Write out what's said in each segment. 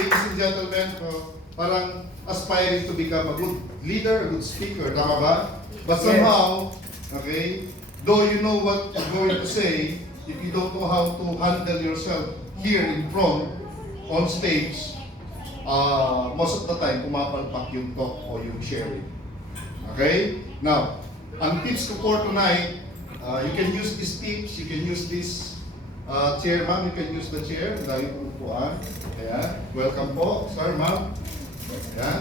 ladies and gentlemen, parang aspiring to become a good leader, a good speaker, tama ba? But somehow, okay, though you know what you're going to say, if you don't know how to handle yourself here in front, on stage, most of the time, pumapalpak yung talk o yung sharing. Okay? Now, ang tips ko for tonight, you can use these tips, you can use this chair, ma'am, you can use the chair, dahil upuan. Ayan. Welcome po, sir, ma'am. Ayan.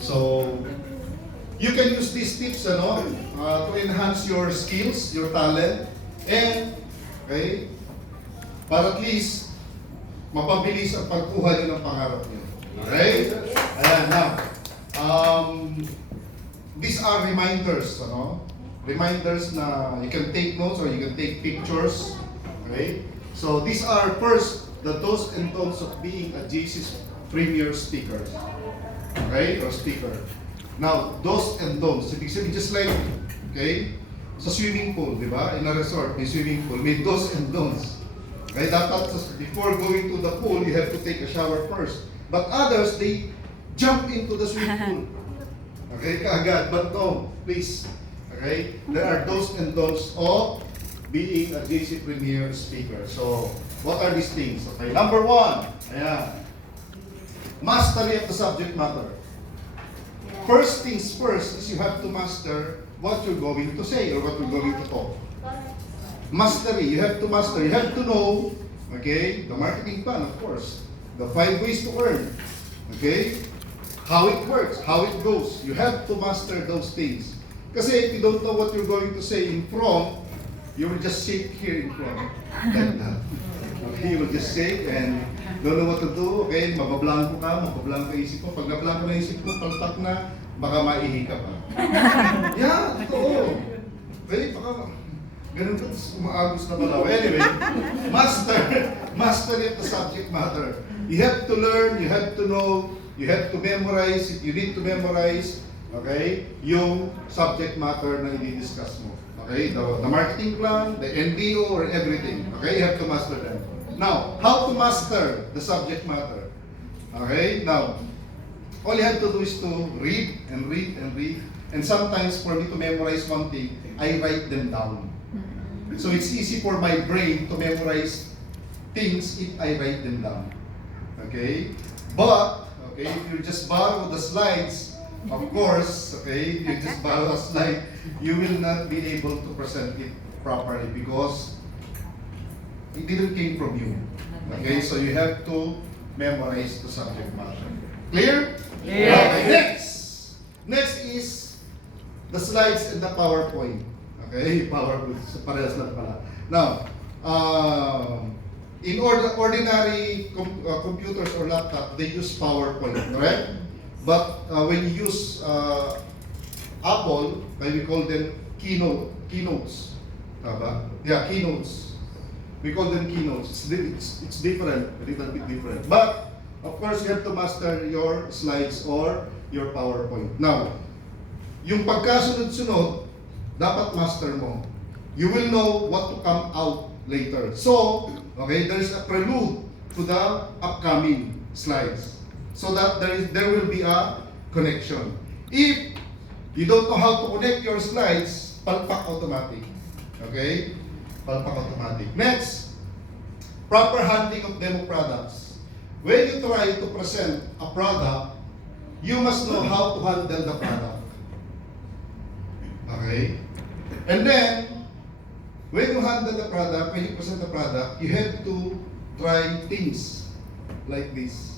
So, you can use these tips, to enhance your skills, your talent, and, okay, para at least, mapabilis ang pagkuha nyo ng pangarap nyo. Okay? Ayan, now, these are reminders, reminders na you can take notes or you can take pictures. Okay? So these are first the do's and don'ts of being a JC's premier speaker. Okay? Or speaker. Now, do's and don'ts. Ibig sabihin, just like, okay, sa swimming pool, di ba? In a resort, may swimming pool, may do's and don'ts. Okay? Dapat, before going to the pool, you have to take a shower first. But others, they jump into the swimming pool. Okay, kaagad. But no, please. Okay? There are do's and don'ts of being a JC Premier speaker. So, what are these things? Okay, number one, ayan. Mastery of the subject matter. First things first is you have to master what you're going to say or what you're going to talk. Mastery, you have to master. You have to know, okay, the marketing plan, of course. The 5 ways to earn. Okay? How it works, how it goes. You have to master those things. Kasi if you don't know what you're going to say in front, you will just shake here in front. Like that. Okay, you will just shake and don't know what to do. Okay, mabablanko isip mo. Pag nablanko na isip mo, palpak na, baka maihi ka pa. Yeah, totoo. Okay, baka ganun ka, umaagos na malaw. Anyway, master of the subject matter. You have to learn, you have to know, you have to memorize, you need to memorize, okay, yung subject matter na i-discuss mo. Okay, the marketing plan, the NDO, or everything. Okay, you have to master them. Now, how to master the subject matter? Okay, now, all you have to do is to read and read and read. And sometimes for me to memorize one thing, I write them down. So it's easy for my brain to memorize things if I write them down. Okay? But, okay, if you just borrow the slides, of course, okay, if you just borrow a slide, you will not be able to present it properly because it didn't came from you. Okay, so you have to memorize the subject matter. Clear? Yes. Okay, next! Next is the slides and the PowerPoint. Okay, PowerPoint, parehas lang pala. Now, in ordinary computers or laptop, they use PowerPoint, correct? But when you use Apple, we call them keynotes. Tama? Yeah, keynotes. We call them keynotes. It's different, a little bit different. But, of course, you have to master your slides or your PowerPoint. Now, yung pagkasunod-sunod, dapat master mo. You will know what to come out later. So, okay, there's a prelude to the upcoming slides. So that there will be a connection. If you don't know how to connect your slides, palpak automatic. Okay? Palpak automatic. Next, proper handling of demo products. When you try to present a product, you must know how to handle the product. Okay? And then, when you handle the product, when you present the product, you have to try things like this.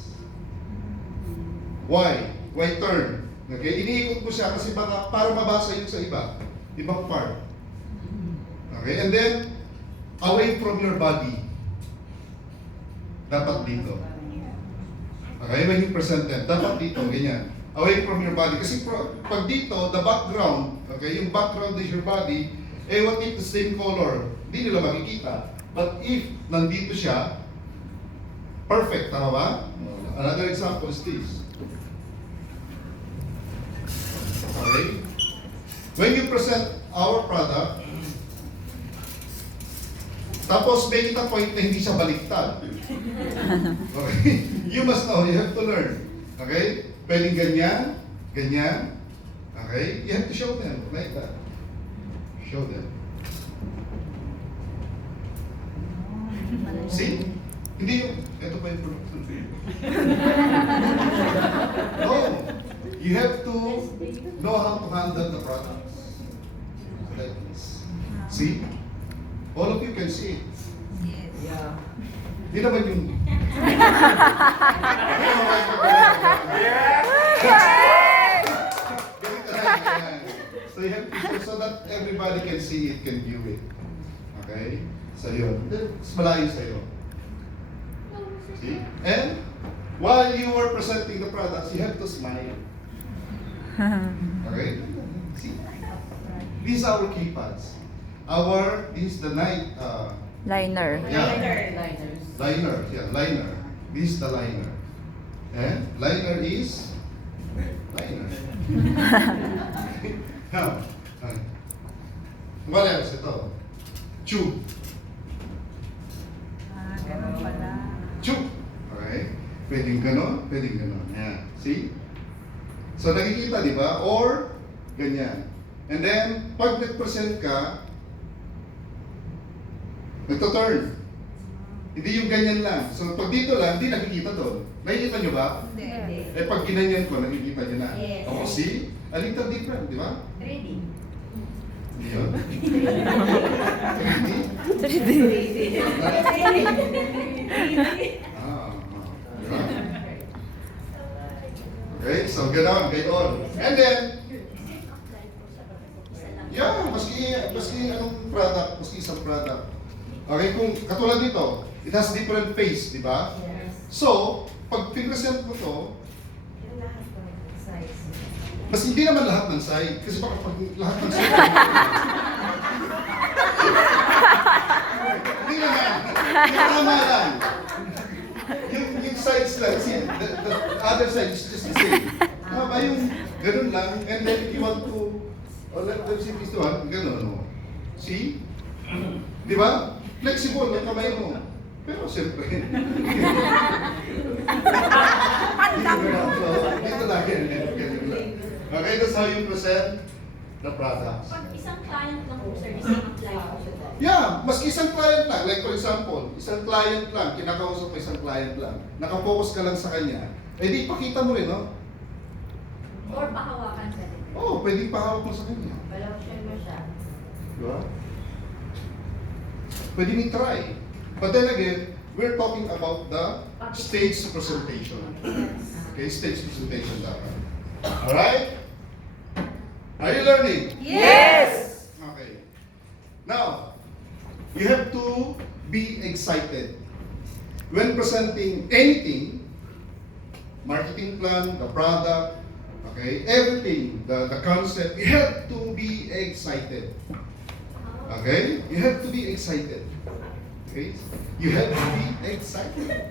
Why? Why turn? Okay? Iniikot mo siya kasi baka para mabasa yun sa ibang part. Okay? And then, away from your body. Dapat dito. Okay? When you present them, dapat dito, ganyan. Away from your body. Kasi pag dito, the background, okay, yung background is your body, what if the same color? Hindi nila makikita. But if nandito siya, perfect, tama ba? Another example is this. Okay? When you present our product, Tapos make it a point na hindi siya baliktad. Okay? You must know, you have to learn. Okay? Pwedeng ganyan, ganyan. Okay? You have to show them like that. Show them. See? Hindi yung, ito pa yung production. No. You have to know how to handle the products. Like this. See? All of you can see it. Yes. Yeah. Hindi naman yung... So you have to, so that everybody can see it, can view it. Okay? So yun. Mas malayo sa'yo. See? And while you are presenting the products, you have to smile. Okay? See? These are our keypads. This is the night, Liner. yeah. Liners. Liner, yeah, liner. This is the liner. And liner is liner. Now, what else? Ito. Chew. Ganun pala. Chew. Okay? Pwedeng ganon, pwedeng ganon. Yeah. See? So nakikita, di ba? Or, ganyan. And then, pag nag-present ka, nagto-turn. Hindi yung ganyan lang. So pag dito lang, hindi nakikita doon. Nakikita nyo ba? Hindi. Eh pag ginanyan ko, nakikita nyo na. Yes. Oh, see? A little different, di ba? 3D. Hindi yun? 3D? 3D. Ah, di ba? Okay, so gano'n, gayon. And then, yeah, maski anong product, maski isang product. Okay, kung katulad nito, it has different face, di ba? Yes. So, pag pinresent mo to, Lahat ng size. mas hindi naman lahat ng side. Kasi baka pag lahat ng side, hindi naman. Yung tama lang. Yung sides lang, kasi the other side is just the same. Tama yung ganun lang, and then if you want to, let's see this one, ganun, no? See? Di ba? Flexible yung kamay mo. Pero siyempre, dito lang yan. Okay, that's how you present the products. Pag isang client lang po, sir, isang apply po siya. Yeah, maski isang client lang. Like for example, isang client lang, kinakausap mo isang client lang. Nakafocus ka lang sa kanya. Eh di, pakita mo rin, no? Or pahawakan sa rin. Oo, pwedeng pahawak mo sa kanya. Balawsyan mo siya. Di ba? Pwede ni try. But then again, we're talking about the stage presentation. Okay, stage presentation dapat. Alright? Are you learning? Yes! Okay. Now, you have to be excited. When presenting anything, marketing plan, the product, okay, everything, the concept, you have to be excited. Okay? You have to be excited. Okay? You have to be excited.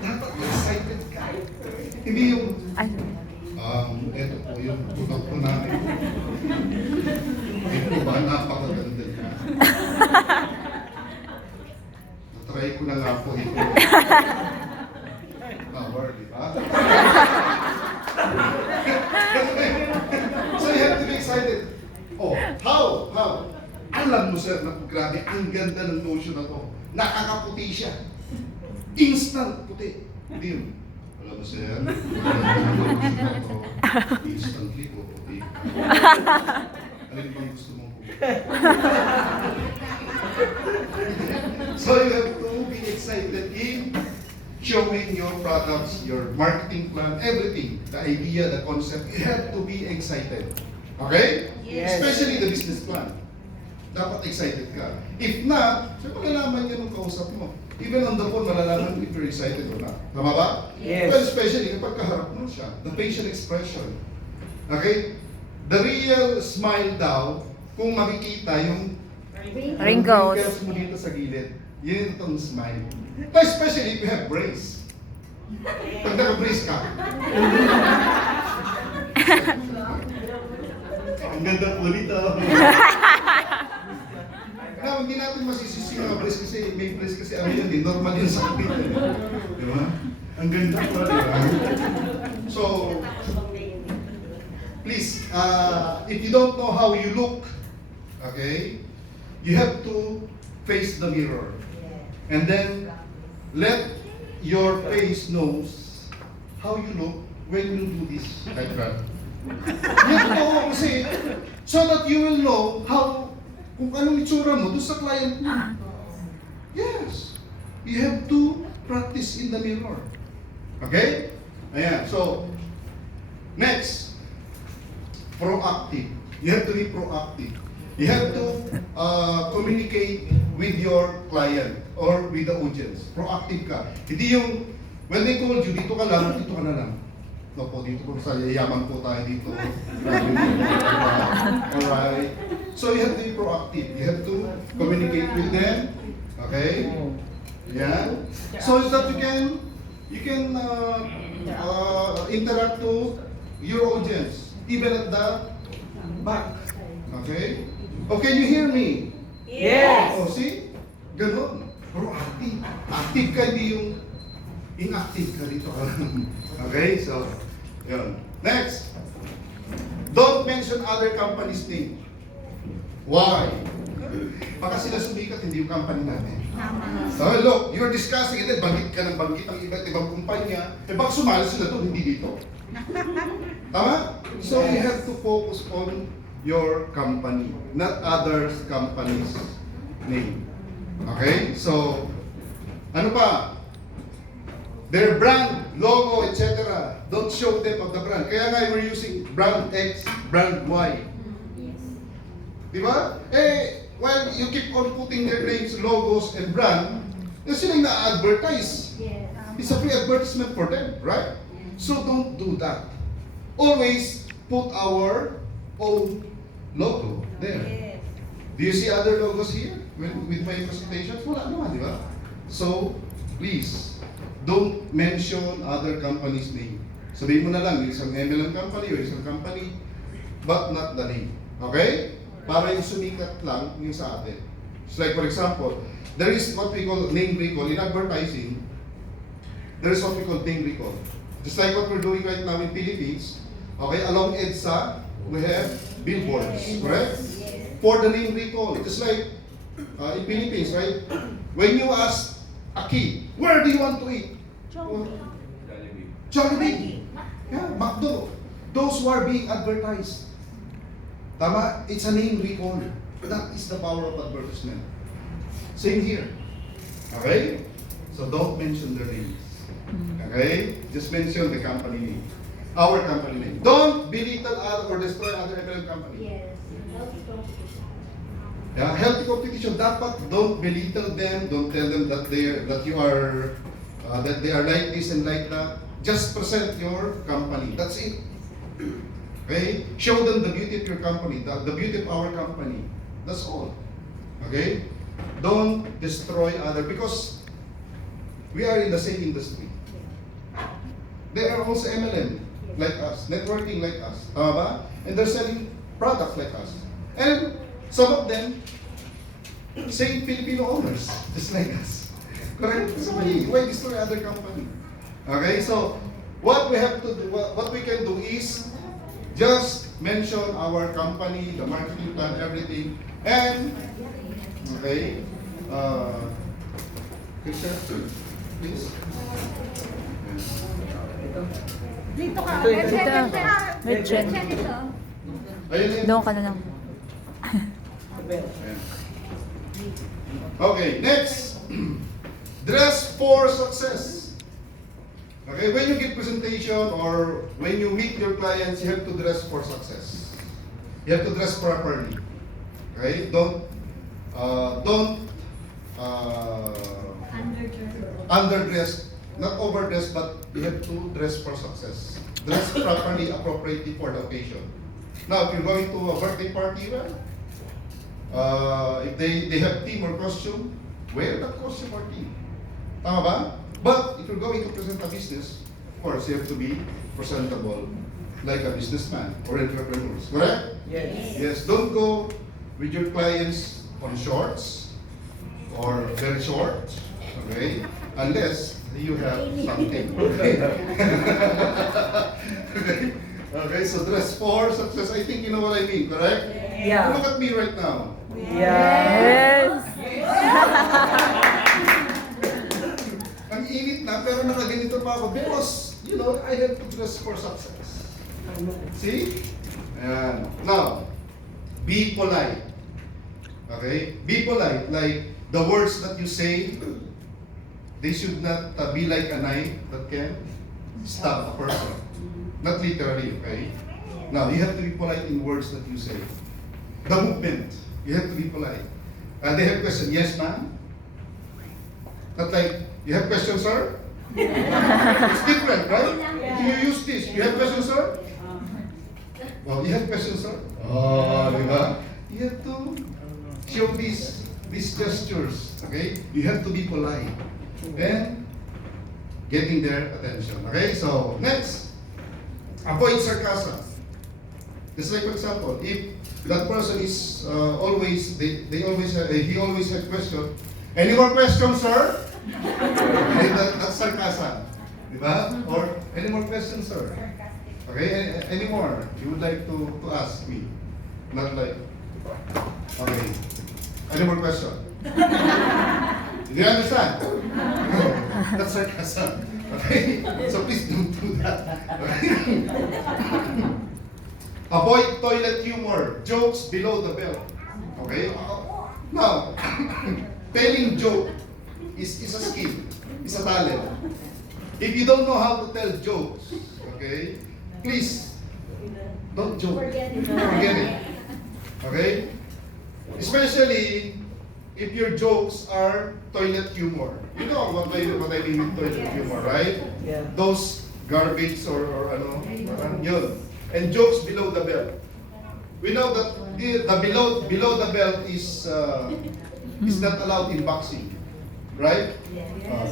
Dapat excited ka. Hindi yung, eto po yung product po namin. Ito ba, napakaganda niya. Natry ko na nga po ito. Power, di ba? So you have to be excited. Oh, how? Alam mo sir, naku, grabe, ang ganda ng notion na to. Nakakaputi siya. Instant puti. Hindi yun. Alam mo sir, instantly po puti. Alin bang gusto mong puti? So you have to be excited in showing your products, your marketing plan, everything. The idea, the concept, you have to be excited. Okay? Yes. Especially the business plan. Dapat excited ka. If not, so malalaman niya nung kausap mo. Even on the phone, malalaman if you're excited or not. Tama ba? Yes. Well, especially kapag kaharap mo siya. The facial expression. Okay? The real smile daw, kung makikita yung Wrinkles. wrinkles mo dito sa gilid, yun yung itong smile. Especially if you have brace. Pag naka-brace ka. Ang ganda po dito. Now, Now, hindi natin masisisi yung mga breast kasi may breast kasi ano yun, normal yung sakit. Di ba? Ang ganda pa, di ba? So, please, if you don't know how you look, okay, you have to face the mirror. And then, let your face knows how you look when you do this like that. You have to know kasi, so that you will know how, kung anong itsura mo doon sa client mo. Yes. You have to practice in the mirror. Okay? Ayan. So, next, proactive. You have to be proactive. You have to communicate with your client or with the audience. Proactive ka. Hindi yung, when they called you, dito ka na lang. No po, dito po sa yayaman po tayo dito. Alright. So you have to be proactive. You have to communicate with them. Okay? Yeah. So that you can interact to your audience, even at the back. Okay? Oh, can you hear me? Yes. Oh, see? Ganon. Proactive. Active ka, hindi yung inactive ka dito. Okay? So, yun. Next. Don't mention other companies' name. Why? Baka sila sumikat, hindi yung company natin. So, look, you're discussing it, banggit ka ng banggit ang iba't ibang kumpanya, baka sumali sila doon, hindi dito. Tama? So, you have to focus on your company, not others' company's name. Okay? So, ano pa? Their brand, logo, etc. Don't show them of the brand. Kaya nga we're using brand X, brand Y. Di ba? Eh, while you keep on putting their names, logos, and brand, yung silang na-advertise. It's a free advertisement for them, right? So don't do that. Always put our own logo there. Do you see other logos here with my presentations? Wala naman, di ba? So, please, don't mention other company's name. Sabihin mo na lang, isang MLM company o isang company, but not the name. Okay? Para yung sumikat lang yung sa atin. It's like, for example, there is what we call name recall. In advertising, there is what we call name recall. Just like what we're doing right now in Philippines, okay, along EDSA, we have billboards, correct? For the name recall. Just like in Philippines, right? When you ask a kid, where do you want to eat? Jollibee. Yeah, McDo. Those who are being advertised. Tama? It's a name recall. That is the power of advertisement. Same here. Okay? So don't mention their names. Okay? Just mention the company name. Our company name. Don't belittle or destroy other MLM company. Yeah, healthy competition. Dapat don't belittle them. Don't tell them that you are that they are like this and like that. Just present your company. That's it. Okay? Show them the beauty of your company, the beauty of our company. That's all. Okay? Don't destroy other, because we are in the same industry. They are also MLM like us, networking like us. Tama ba? And they're selling products like us. And some of them, same Filipino owners, just like us. Correct? So why destroy other company? Okay, so what we have to do, what we can do is just mention our company, the marketing plan, everything, and okay, Christian, please. Dito ka. Medyo. Ayun. Doon ka na lang. Okay, next. Dress for success. Okay, when you give presentation or when you meet your clients, you have to dress for success. You have to dress properly. Okay, don't underdress, not overdress, but you have to dress for success. Dress properly, appropriately for the occasion. Now, if you're going to a birthday party, well, if they have theme or costume, wear that costume or theme. Tama ba? But if you're going to present a business, of course, you have to be presentable like a businessman or entrepreneurs. Correct? Yes. Yes. Don't go with your clients on shorts, or very short, okay? Unless you have something. Okay? Okay? Okay, so dress for success. I think you know what I mean, correct? Yeah. Look at me right now. Yes. Ang init na, pero nakaganito pa ako because, you know, I have to dress for success. See? Ayan. Now, be polite. Okay? Be polite. Like, the words that you say, they should not be like a knife that can stab a person. Not literally, okay? Now, you have to be polite in words that you say. The movement, you have to be polite. They have question, yes ma'am? Not like, you have question, sir? It's different, right? You use this. You have question, sir? Well, you have question, sir? Oh, diba? You have to show these gestures, okay? You have to be polite. And getting their attention. Okay, so next, avoid sarcasm. Just like for example, if that person is always, he always has question. Any more questions, sir? Okay, that's sarcasm. Diba? Or any more questions, sir? Okay, any more you would like to ask me? Not like, okay. Any more question? Do you understand? That's sarcasm. Okay? So please don't do that. Okay? Avoid toilet humor, jokes below the belt. Okay? Now, telling joke is a skill, is a talent. If you don't know how to tell jokes, okay, please don't joke. Forget it. Okay? Especially if your jokes are toilet humor. You know what I mean with toilet humor, right? Yeah. Those garbage or ano, yun. And jokes below the belt. We know that the below the belt is not allowed in boxing, right?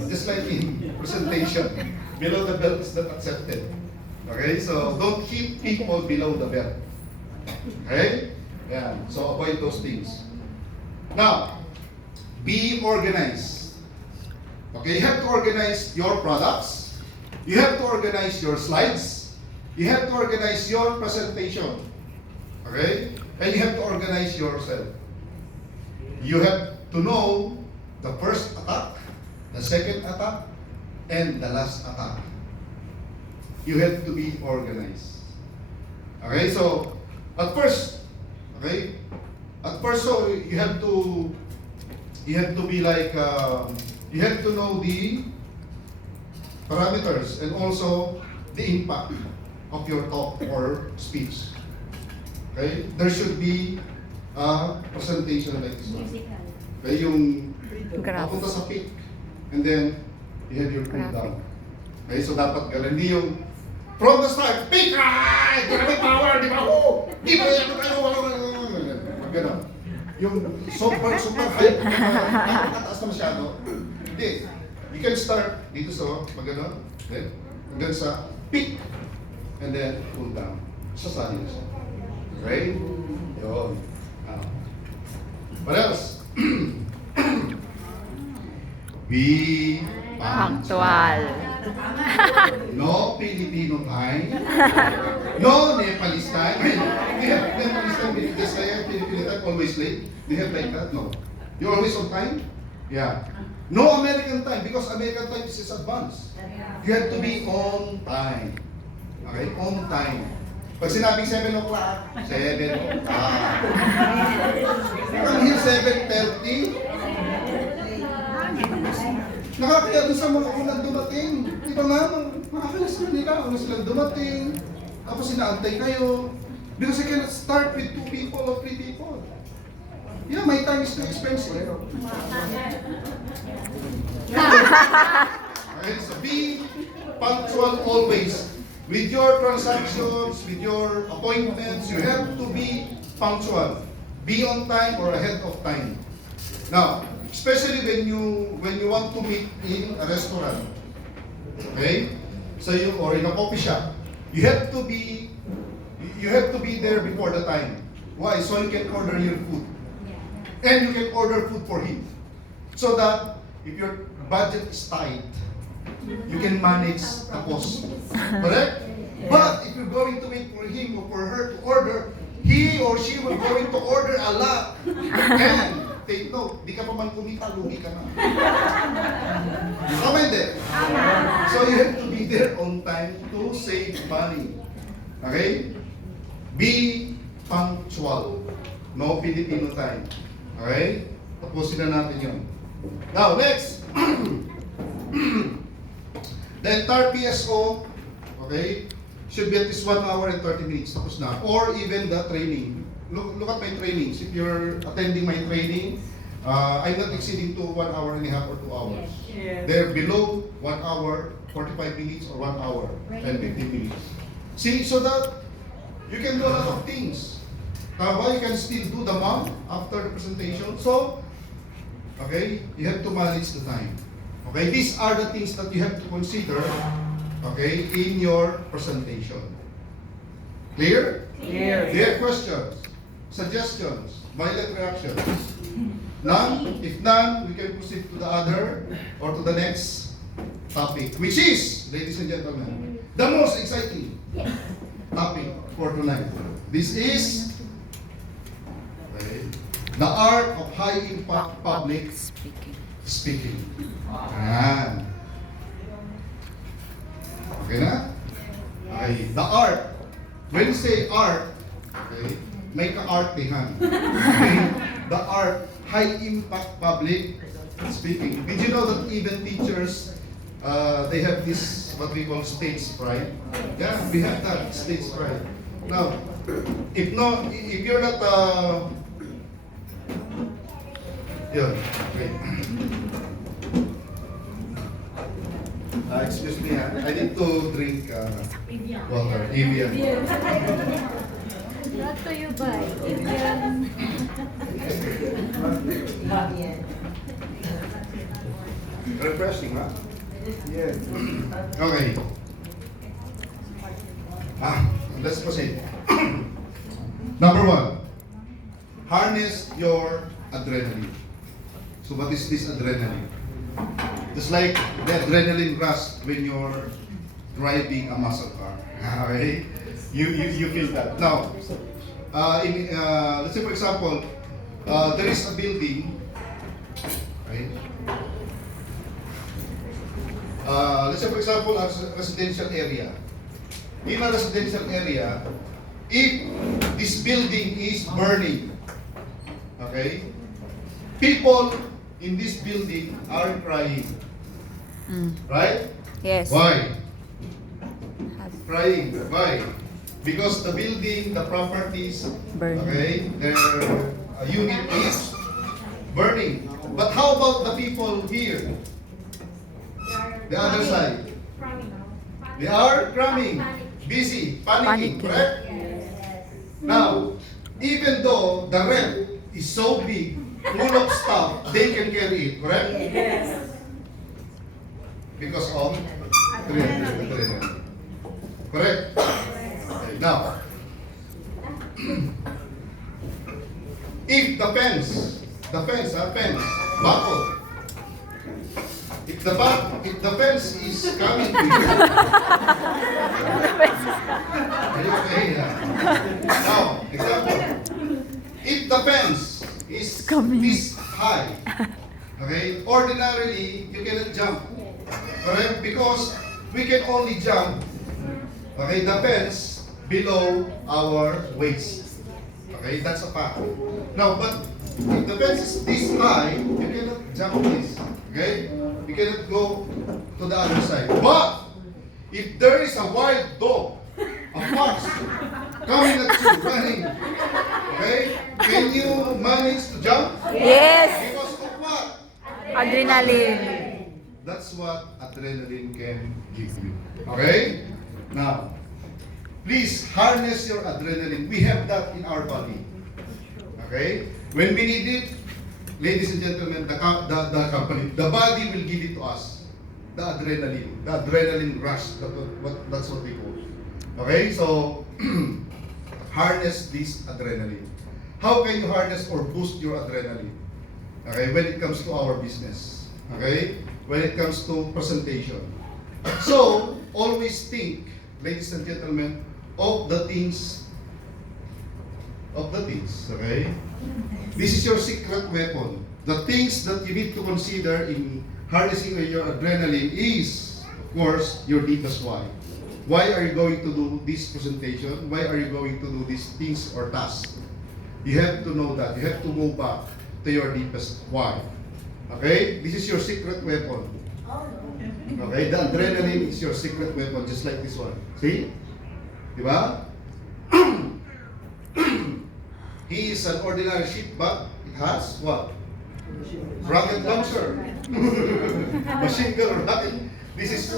Just like in presentation, below the belt is not accepted. Okay, so don't keep people below the belt. Okay, yeah. So avoid those things. Now, be organized. Okay, you have to organize your products. You have to organize your slides. You have to organize your presentation. Okay? And you have to organize yourself. You have to know the first attack, the second attack, and the last attack. You have to be organized. Okay? So, at first, so you have to be like, you have to know the parameters and also the impact of your talk or speech. Okay? There should be a presentation like this one. Okay? Yung Graph. papunta sa peak. And then, you have your cool down. Okay? So, dapat galang. Hindi yung from the start, peak! Ay! Grabe power! Di ba? Oh! Di ba? Ano kayo? Gano'n. Yung super high. Nakataas na masyado. Hindi. You can start dito sa magano. Then, hanggang sa peak. And then cool down. Sasali na siya. Right? Yun. What else? Be Punctual. No Filipino time. No Nepalese time. We have Nepalese time, Filipino time, always late. They have like that? No. You're always on time? Yeah. No American time, because American time is advanced. You have to be on time. Okay? On time. Pag sinabing 7 o'clock, 7 o'clock. Come here 7:30. Nakakaya doon sa mga unang dumating. Di ba nga, makakalas na nila. Una silang dumating. Tapos sinaantay kayo. Because you cannot start with 2 people or 3 people. Yeah, my time is too expensive. Okay, so be punctual always. With your transactions, with your appointments, you have to be punctual. Be on time or ahead of time. Now, especially when you want to meet in a restaurant, okay? So or in a coffee shop, you have to be there before the time. Why? So you can order your food, and you can order food for him. So that if your budget is tight, you can manage the cost. Correct? But if you're going to wait for him or for her to order, he or she will going to order a lot. And take note, di ka pa man kumita, lugi ka na. Tama hindi? So you have to be there on time to save money. Okay? Be punctual. No Filipino time. Okay? Tapusin na natin yun. Now, next. The entire PSO, okay, should be at least 1 hour and 30 minutes. Tapos na. Or even the training. Look at my trainings. If you're attending my training, I'm not exceeding to 1 hour and a half or 2 hours. Yes. They're below 1 hour, 45 minutes, or 1 hour and 50 minutes. See, so that you can do a lot of things. You can still do the math after the presentation. So, okay, you have to manage the time. Okay, these are the things that you have to consider, okay, in your presentation. Clear? Clear. Do you have questions, suggestions, violent reactions? None? If none, we can proceed to the other or to the next topic, which is, ladies and gentlemen, the most exciting topic for tonight. This is the art of high impact public speaking. Ayan. Okay na? Okay. The art. When you say art, okay, may ka-artihan. Okay? The art, high impact public speaking. Did you know that even teachers, they have this, what we call stage fright? Yeah, we have that, stage fright. Now, if you're not, yeah, okay. Excuse me, I need to drink water, Evian. Brought to you by Indian. Refreshing, huh? Yeah. Okay. Let's proceed. Number 1, harness your adrenaline. So what is this adrenaline? Just like the adrenaline rush when you're driving a muscle car. Okay? You feel that. Now, let's say for example, there is a building. Okay? Let's say for example, a residential area. In a residential area, if this building is burning, okay, people in this building are crying. Right? Yes. Why? Crying. Why? Because the building, the properties, Burning. okay, their unit is burning. But how about the people here? The other side. They are cramming, busy, panicking, Panicking. correct? Now, even though the rent is so big, full of stuff, they can carry it, correct? Yes. Because of adrenaline. Correct? Okay, now, if the fence, buckle. If the fence is coming to you, are you okay? Now, example. If the fence is this high, okay, ordinarily you cannot jump. Correct? Because we can only jump, okay, the fence below our waist. Okay, that's a fact. Now, but if the fence is this high, you cannot jump this. Okay? You cannot go to the other side. But if there is a wild dog, a fox, coming at you, running, okay, can you manage to jump? Yes. Because of what? Adrenaline. That's what adrenaline can give you. Okay? Now, please harness your adrenaline. We have that in our body. Okay? When we need it, ladies and gentlemen, the company, the body will give it to us. The adrenaline rush. That's what we call it. Okay? So, harness this adrenaline. How can you harness or boost your adrenaline? Okay, when it comes to our business. Okay, when it comes to presentation. So, always think, ladies and gentlemen, of the things, okay? This is your secret weapon. The things that you need to consider in harnessing your adrenaline is, of course, your deepest why. Why are you going to do this presentation? Why are you going to do these things or tasks? You have to know that. You have to go back to your deepest why. Okay? This is your secret weapon. Okay? The adrenaline is your secret weapon, just like this one. See? Diba? He is an ordinary ship, but it has what? Rocket launcher. Machine gun rocket. This is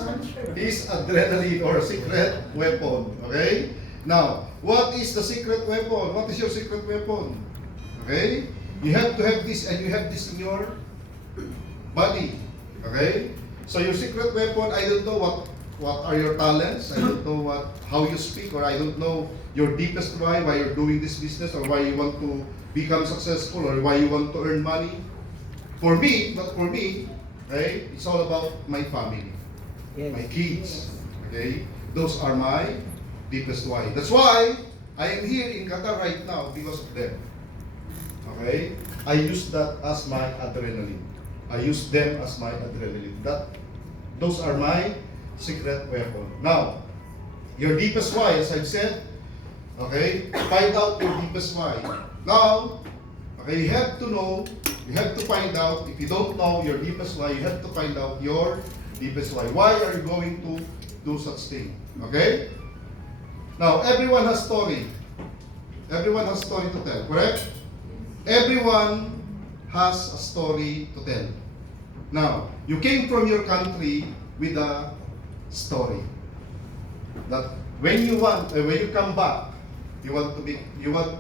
his adrenaline or secret weapon. Okay? Now, what is the secret weapon? What is your secret weapon? Okay? You have to have this, and you have this in your body. Okay? So your secret weapon, I don't know what are your talents. I don't know how you speak, or I don't know your deepest why you're doing this business, or why you want to become successful, or why you want to earn money. For me, okay, it's all about my family, my kids. Okay, those are my deepest why. That's why I am here in Qatar right now, because of them. Okay, I use that as my adrenaline. I use them as my adrenaline. Those are my secret weapon. Now, your deepest why, as I've said, okay, find out your deepest why. Now, okay, you have to know, you have to find out, if you don't know your deepest why, you have to find out your deepest why. Why are you going to do such thing? Okay? Now, everyone has story. Everyone has story to tell, correct? Everyone has a story to tell. Now, you came from your country with a story. That when you come back, you want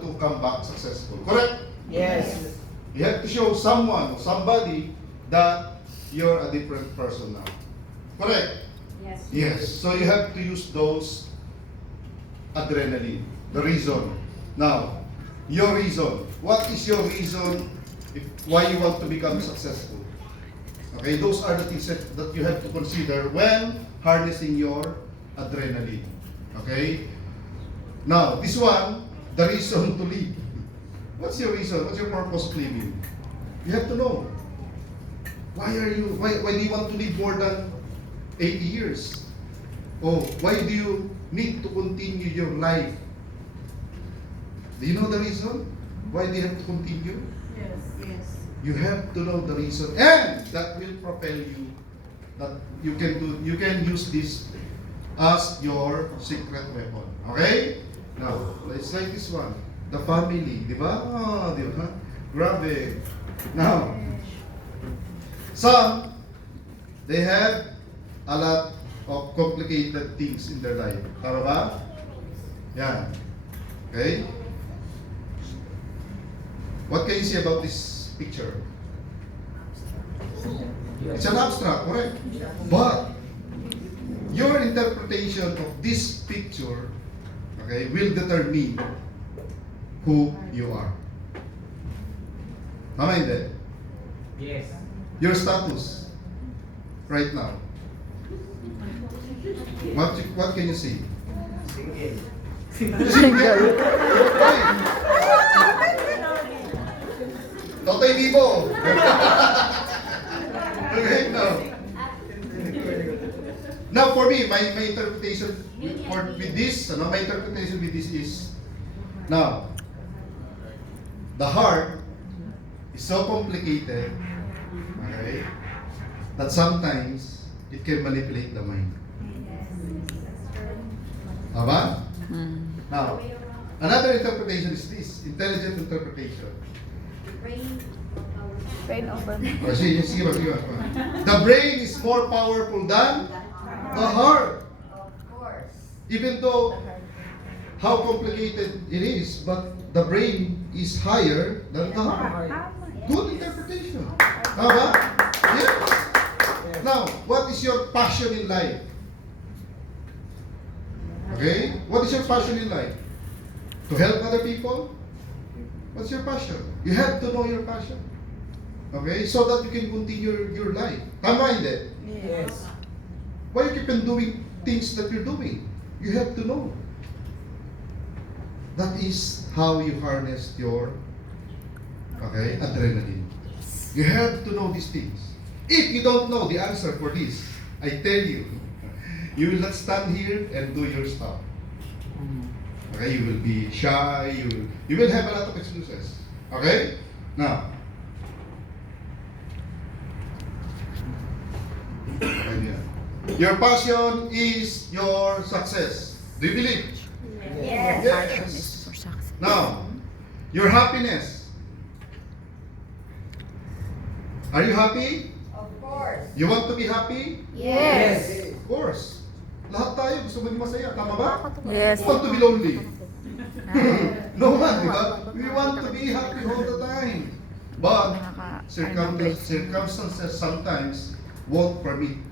to come back successful. Correct? Yes. You have to show someone or somebody that you're a different person now. Correct? Yes. Yes. So you have to use those adrenaline. The reason. Now, your reason. What is your reason why you want to become successful? Okay, those are the things that you have to consider when harnessing your adrenaline. Okay? Now, this one, the reason to live. What's your reason? What's your purpose of living? You have to know. Why do you want to live more than 80 years? Oh, why do you need to continue your life? Do you know the reason? Why do you have to continue? Yes. You have to know the reason, and that will propel you. That you can use this as your secret weapon. Okay? Now, it's like this one. The family, di ba? Oh, di ba? Grabe. Now, some, they have a lot of complicated things in their life. Tama ba? Yan. Okay? What can you say about this picture? It's an abstract, correct? But your interpretation of this picture, okay, will determine who you are. Tama hindi? Yes. Your status right now. What can you see? Single. Single. Totoy Vivo. Okay, now. Now for me, my interpretation with this, my interpretation with this is, now, the heart is so complicated, okay, that sometimes it can manipulate the mind. Tama? Now, another interpretation is this, intelligent interpretation. Pain over. Oh, sige. The brain is more powerful than the heart. Of course. Even though how complicated it is, but the brain is higher than the heart. Good interpretation. Tama? Yes. Now, what is your passion in life? Okay? What is your passion in life? To help other people? What's your passion? You have to know your passion. Okay? So that you can continue your life. Tama hindi? Yes. Why you keep on doing things that you're doing? You have to know. That is how you harness your adrenaline. You have to know these things. If you don't know the answer for this, I tell you, you will not stand here and do your stuff. Okay, you will be shy, you will have a lot of excuses. Okay? Now, your passion is your success. Do you believe? Yes. Passion is for success. Now, your happiness. Are you happy? Of course. You want to be happy? Yes. Of course. Lahat tayo gusto maging masaya. Tama ba? Yes. Who want to be lonely? No one, di ba? We want to be happy all the time. But circumstances sometimes won't permit.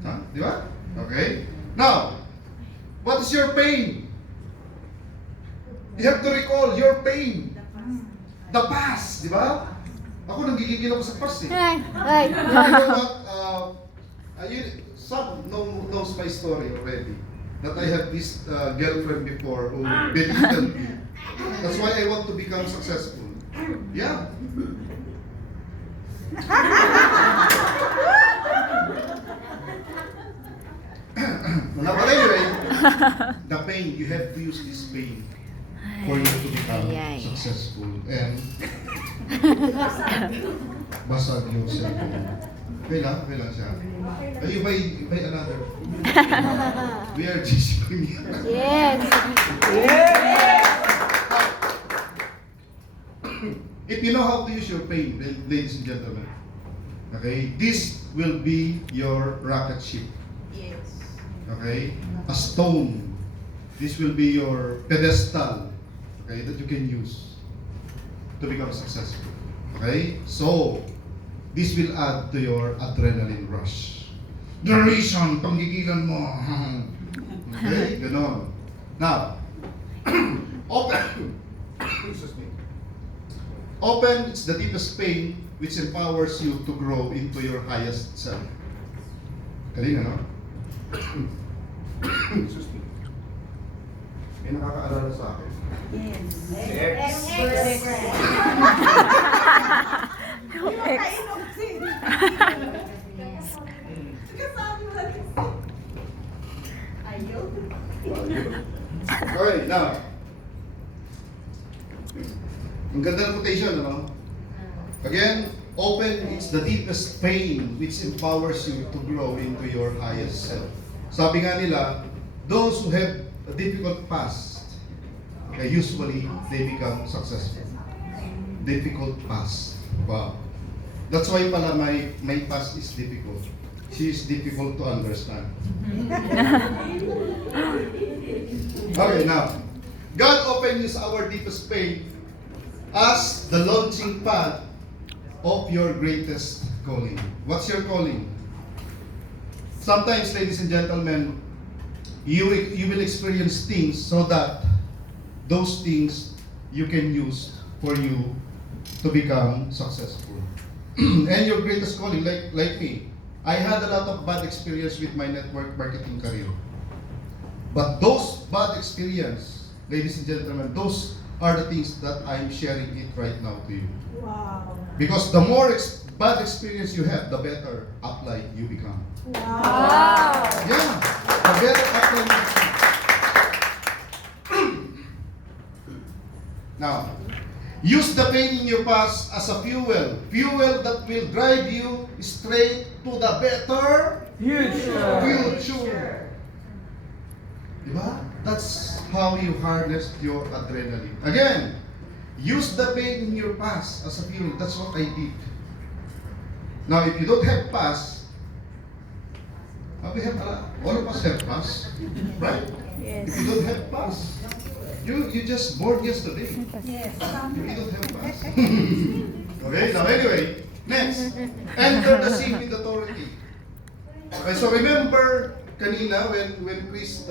Huh? Di ba? Okay? Now, what is your pain? You have to recall your pain. The past, di ba? Ako nanggigigil ako sa past eh. Ay, You know what? Some knows my story already. That I have this girlfriend before who belittled me. That's why I want to become successful. Yeah. But anyway, the pain, you have to use this pain for you to become Ay. successful. And basag yung cellphone. Okay lang siya. You buy another. We are GC Premier. Yes. If you know how to use your pain, ladies and gentlemen, okay, this will be your rocket ship. Yes. Okay, a stone. This will be your pedestal. Okay, that you can use to become successful. Okay, so this will add to your adrenaline rush. The reason, panggigilan mo. Okay, ganon. Now, open. Excuse me. Open is the deepest pain which empowers you to grow into your highest self. Galing, ano? Excuse me. May nakakaalala sa akin. Okay, now. Ang ganda ng quotation, ano? Again, open is the deepest pain which empowers you to grow into your highest self. Sabi nga nila, those who have a difficult past, usually they become successful. Difficult past. Wow. That's why pala my past is difficult. She is difficult to understand. Okay, now. God often uses our deepest pain as the launching pad of your greatest calling. What's your calling? Sometimes, ladies and gentlemen, you will experience things so that those things you can use for you to become successful. And your greatest calling, like me, I had a lot of bad experience with my network marketing career. But those bad experience, ladies and gentlemen, those are the things that I'm sharing it right now to you. Wow. Because the more bad experience you have, the better apply you become. Wow. Yeah, the better apply you become. Now, use the pain in your past as a fuel that will drive you straight to the better future. Diba? That's how you harness your adrenaline. Again, use the pain in your past as a fuel. That's what I did. Now, if you don't have past, we have all of us have past, right? Yes. If you don't have past, you just born yesterday. Yes. You don't have past. Okay, now anyway, next, enter the scene with authority. Okay, so remember kanina when Chris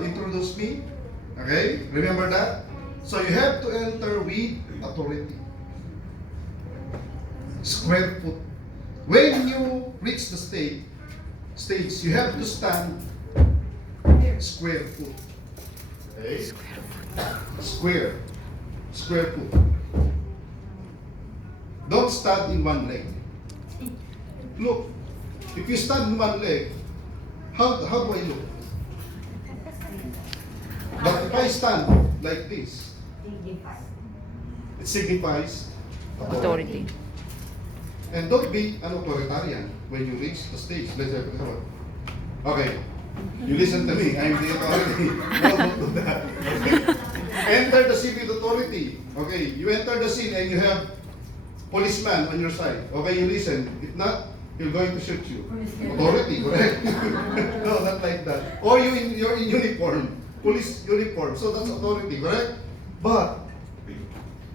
introduced me, okay? Remember that? So you have to enter with authority. square foot. When you reach the stage, you have to stand square foot. Okay? Square foot. Don't stand in one leg. Look, if you stand in one leg, how do I look? But if I stand like this, it signifies authority. And don't be an authoritarian when you reach the stage. Let's say, okay, you listen to me, I'm the authority. No, don't do that. Enter the scene with authority. Okay, you enter the scene and you have policeman on your side. Okay, you listen. If not, you're going to shoot you. Authority, correct? No, not like that. Or you're in uniform, police uniform. So that's authority, correct? But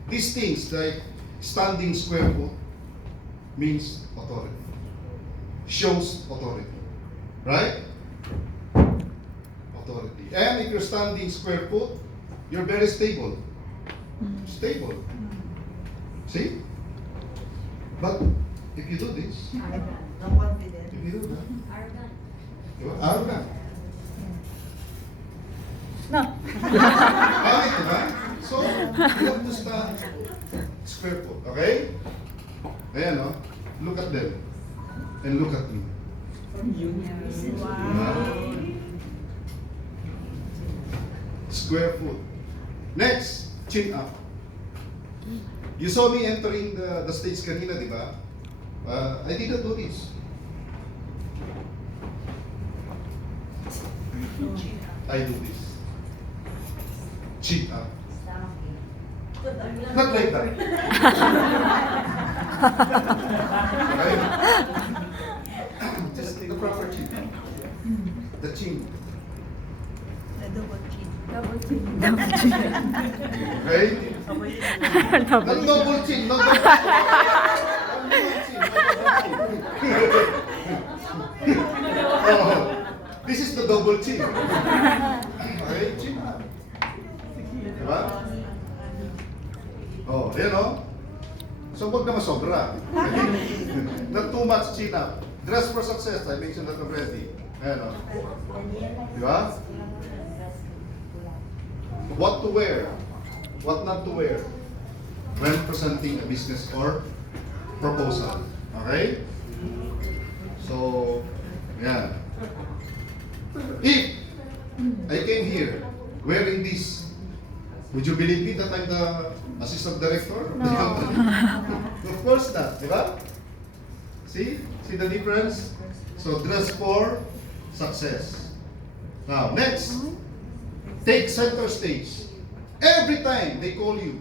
these things like standing square foot means authority. Shows authority. Right? Authority. And if you're standing square foot, you're very stable. Stable. See? But if you do this, if you do that, you're arrogant. No. Bakit, diba? So, you have to stand square foot, okay? Ayan, no? Look at them. And look at me. Square foot. Next, chin up. You saw me entering the stage kanina, di ba? I didn't do this. I do this. Chin up. Not like that. Right? Just the proper chin. The chin. Double chin. Right? Not double chin, not double chin. Oh, this is the double chin. Okay, chin up. Diba? Oh, ayan o. So, huwag na masobra. Not too much chin up. Dress for success, I mentioned that already. Ayan o. Diba? What to wear, what not to wear when presenting a business or proposal. Okay? So, yeah. If I came here wearing this, would you believe me that I'm the assistant director of the company? Of course not, di ba? See the difference? So, dress for success. Now, next. Take center stage. Every time they call you,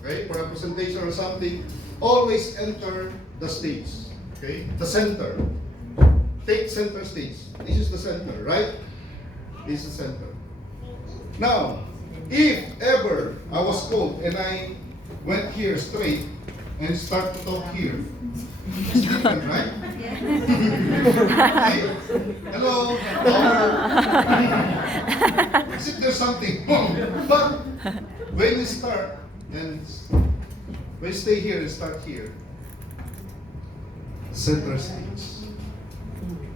okay, for a presentation or something, always enter the stage, okay, the center. Take center stage. This is the center, right? This is the center. Now, if ever I was called and I went here straight and start to talk here, it's different, right? Hey, hello. As if there's something wrong. But when you start and when you stay here and start here, center stage.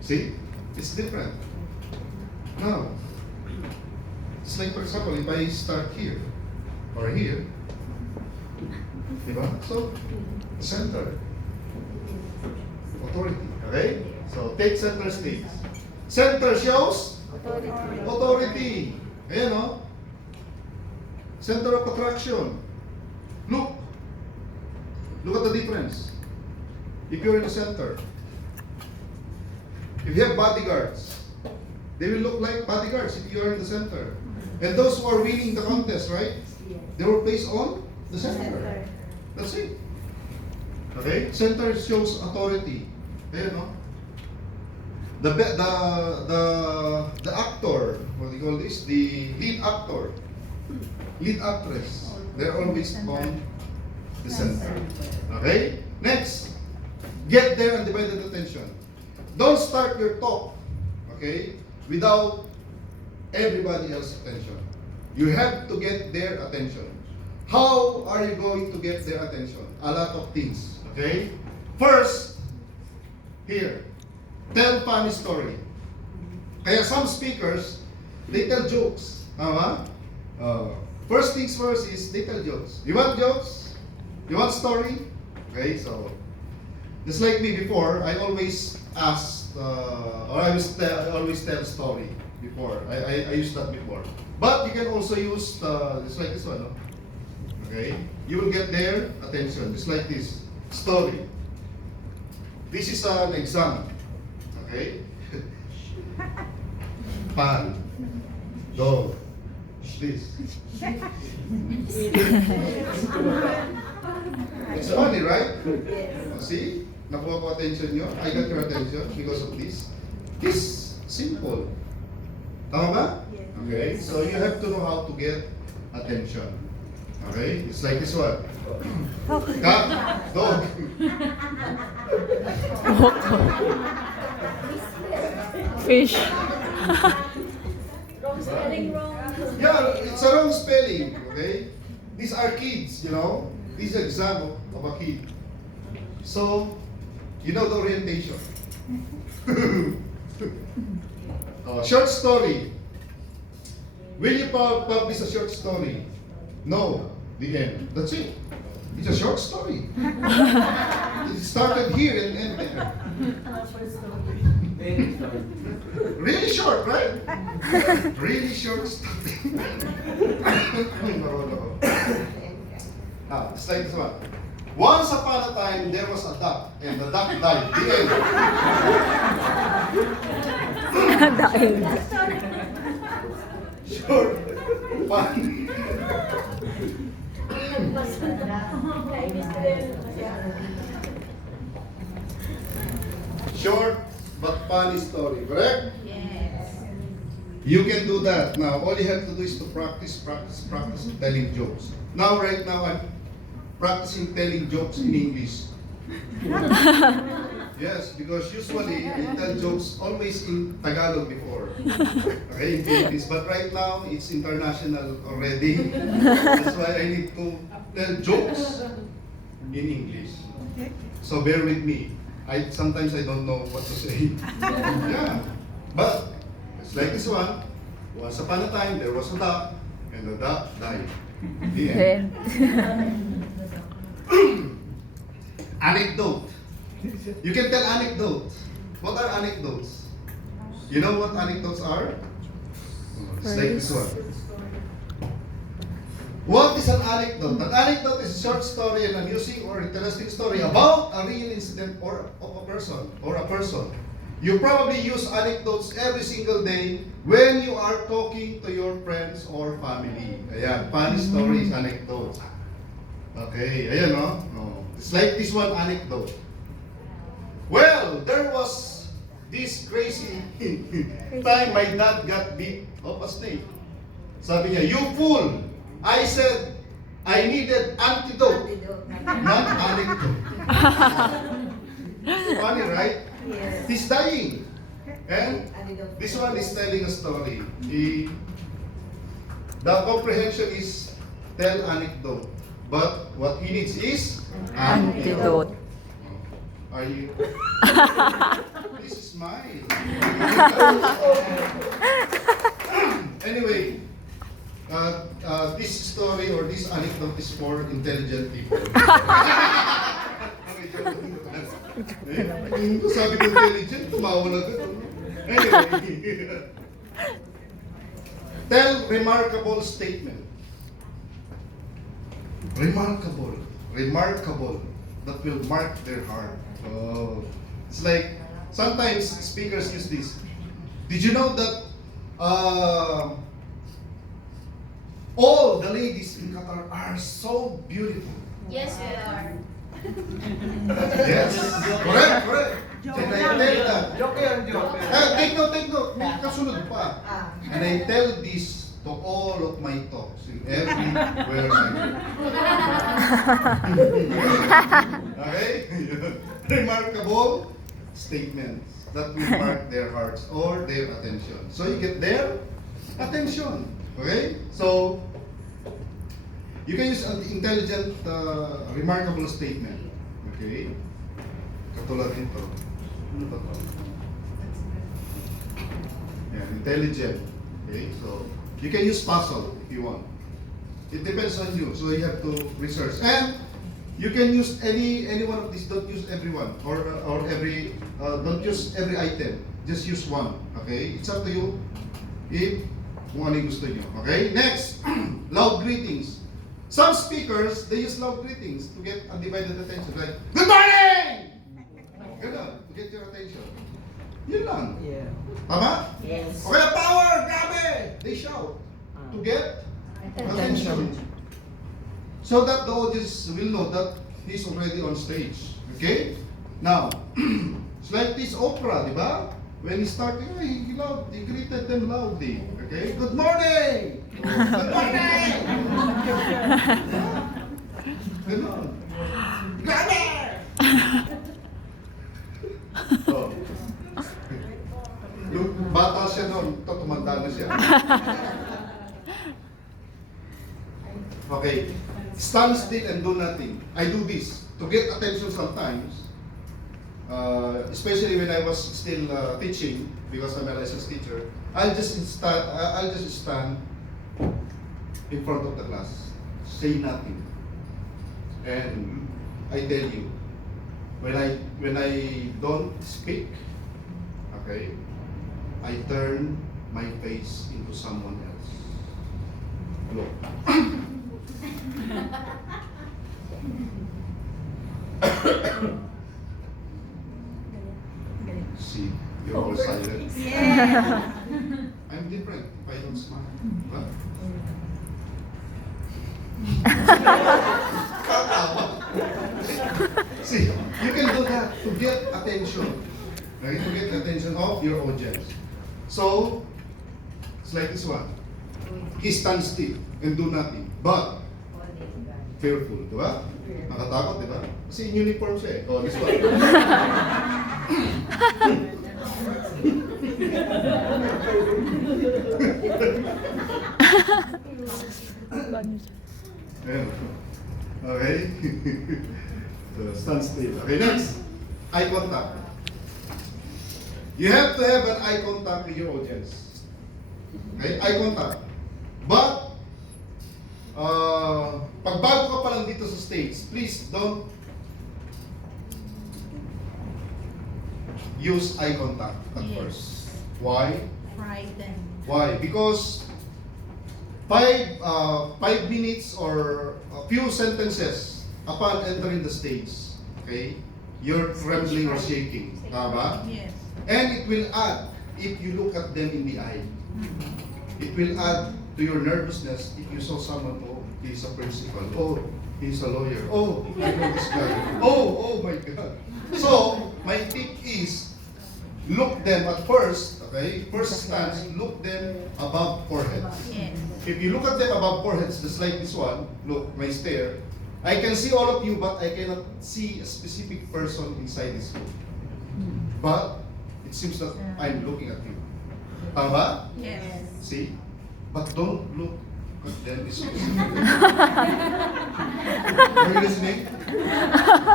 See? It's different. Now, it's like, for example, if I start here or here, diba? So, center. Authority. Okay? So, take center stage. Center shows authority. Ayan, no? Center of attraction. Look. Look at the difference. If you're in the center, if you have bodyguards, they will look like bodyguards if you are in the center. And those who are winning the contest, right? They were placed on the center. That's it. Okay? Center shows authority. Ayan, no? The actor, what do you call this? The lead actor, lead actress, they're always on the center. Okay? Next, get their undivided attention. Don't start your talk, okay, without everybody else's attention. You have to get their attention. How are you going to get their attention? A lot of things, Okay? First, here, tell funny story. Kaya some speakers, they tell jokes. Tama? First things first is they tell jokes. You want jokes? You want story? Okay, so just like me before, I always ask, or I always tell a story before. I used that before. But you can also use just like this one. No? Okay, you will get their attention just like this story. This is an exam. Okay. Pan, dog, this. It's funny, right? See? Nakuha ko attention nyo. I got your attention because of this. This simple. Tama ba? Okay, so you have to know how to get attention. Okay, it's like this one. Cat, dog. Fish. Wrong spelling, wrong. Yeah, it's a wrong spelling. Okay, these are kids, you know. This is an example of a kid. So, you know the orientation. Short story. Will you publish a short story? No. The end. That's it. It's a short story. It started here and ended there. Really short, right? Really short story. It's like this one. Once upon a time, there was a duck, and the duck died. The end. Daig. Short. Fun. Short but funny story, correct? Yes. You can do that. Now, all you have to do is to practice telling jokes. Now, right now, I'm practicing telling jokes in English. Yes, because usually I tell jokes always in Tagalog before. Okay, in Philippines. But right now, it's international already. That's why I need to tell jokes in English. So bear with me. Sometimes I don't know what to say. Yeah. But it's like this one. Once upon a time, there was a duck, and the duck died. The end. Anecdote. You can tell anecdotes. What are anecdotes? You know what anecdotes are? It's like this one. What is an anecdote? An anecdote is a short story, an amusing or interesting story about a real incident or of a person. You probably use anecdotes every single day when you are talking to your friends or family. Ayan, funny stories, anecdotes. Okay, ayan no? It's like this one anecdote. Well, there was this crazy time my dad got bit of a snake. Sabi niya, you fool! I said, I needed antidote, not anecdote. Funny, right? Yes. He's dying. And this one is telling a story. The comprehension is tell anecdote. But what he needs is Antidote. Are you? This is mine. Anyway, this story or this anecdote is for intelligent people. Sabi ko intelligent, tumawa na agad. Anyway, tell remarkable statement. Remarkable, that will mark their heart. Oh, it's like sometimes speakers use this. Did you know that all the ladies in Qatar are so beautiful? Yes, we are. Yes, correct. And I tell that. Joke yun, joke. Take note. May kasunod pa. And I tell this to all of my talks in everywhere I go. Okay? Remarkable statements that will mark their hearts or their attention. So you get their attention. Okay? So you can use an intelligent, remarkable statement. Okay? Katulad nito. Ano ba ito? Yeah, intelligent. Okay? So, you can use puzzle if you want. It depends on you. So, you have to research. And, you can use any one of these. Don't use every one. Or every, don't use every item. Just use one. Okay? It's up to you. If kung ano yung gusto nyo. Okay? Next, loud greetings. Some speakers, they use loud greetings to get undivided attention. Like, good morning! Ganun, to get your attention. Yun lang. Yeah. Tama? Yes. Okay, power! Grabe! They shout to get attention. So that the audience will know that he's already on stage. Okay? Now, it's like this opera, di ba? When he started, he greeted them loudly. Okay? Good morning! Good morning! Ganon. Grabe! Oh. Yung bata siya noon, ito tumanda na siya. Okay. Stand still and do nothing. I do this to get attention sometimes. Especially when I was still teaching, because I'm a licensed teacher, I'll just stand in front of the class, say nothing, and I tell you, when I don't speak, okay, I turn my face into someone else. Look. See, you're all silent. Yeah. I'm different if I don't smile. What? See, you can do that to get attention. Right? To get the attention of your audience. So, it's like this one. He stands still and do nothing. But, fearful, di ba? Nakatakot, di ba? Kasi in uniform siya eh. Oh, this one. Ayan. Okay? So, stand still. Okay, next. Eye contact. You have to have an eye contact with your audience. Okay? Eye contact. But, pag bago ka pa lang dito sa stage, please don't use eye contact at Yes. first. Why? Frightened. Why? Because 5 minutes or a few sentences upon entering the stage, okay, you're trembling or shaking. Tama? Yes. And it will add if you look at them in the eye. It will add to your nervousness if you saw someone, oh, he's a principal, oh, he's a lawyer, oh, I know this guy, oh my God. So, my tip is, look them at first, okay, first stance, look them above foreheads. Yes. If you look at them above foreheads, just like this one, look, my stare, I can see all of you, but I cannot see a specific person inside this room. But, it seems that I'm looking at you. Tama? Yes. See? But don't look at them specifically. Are you listening?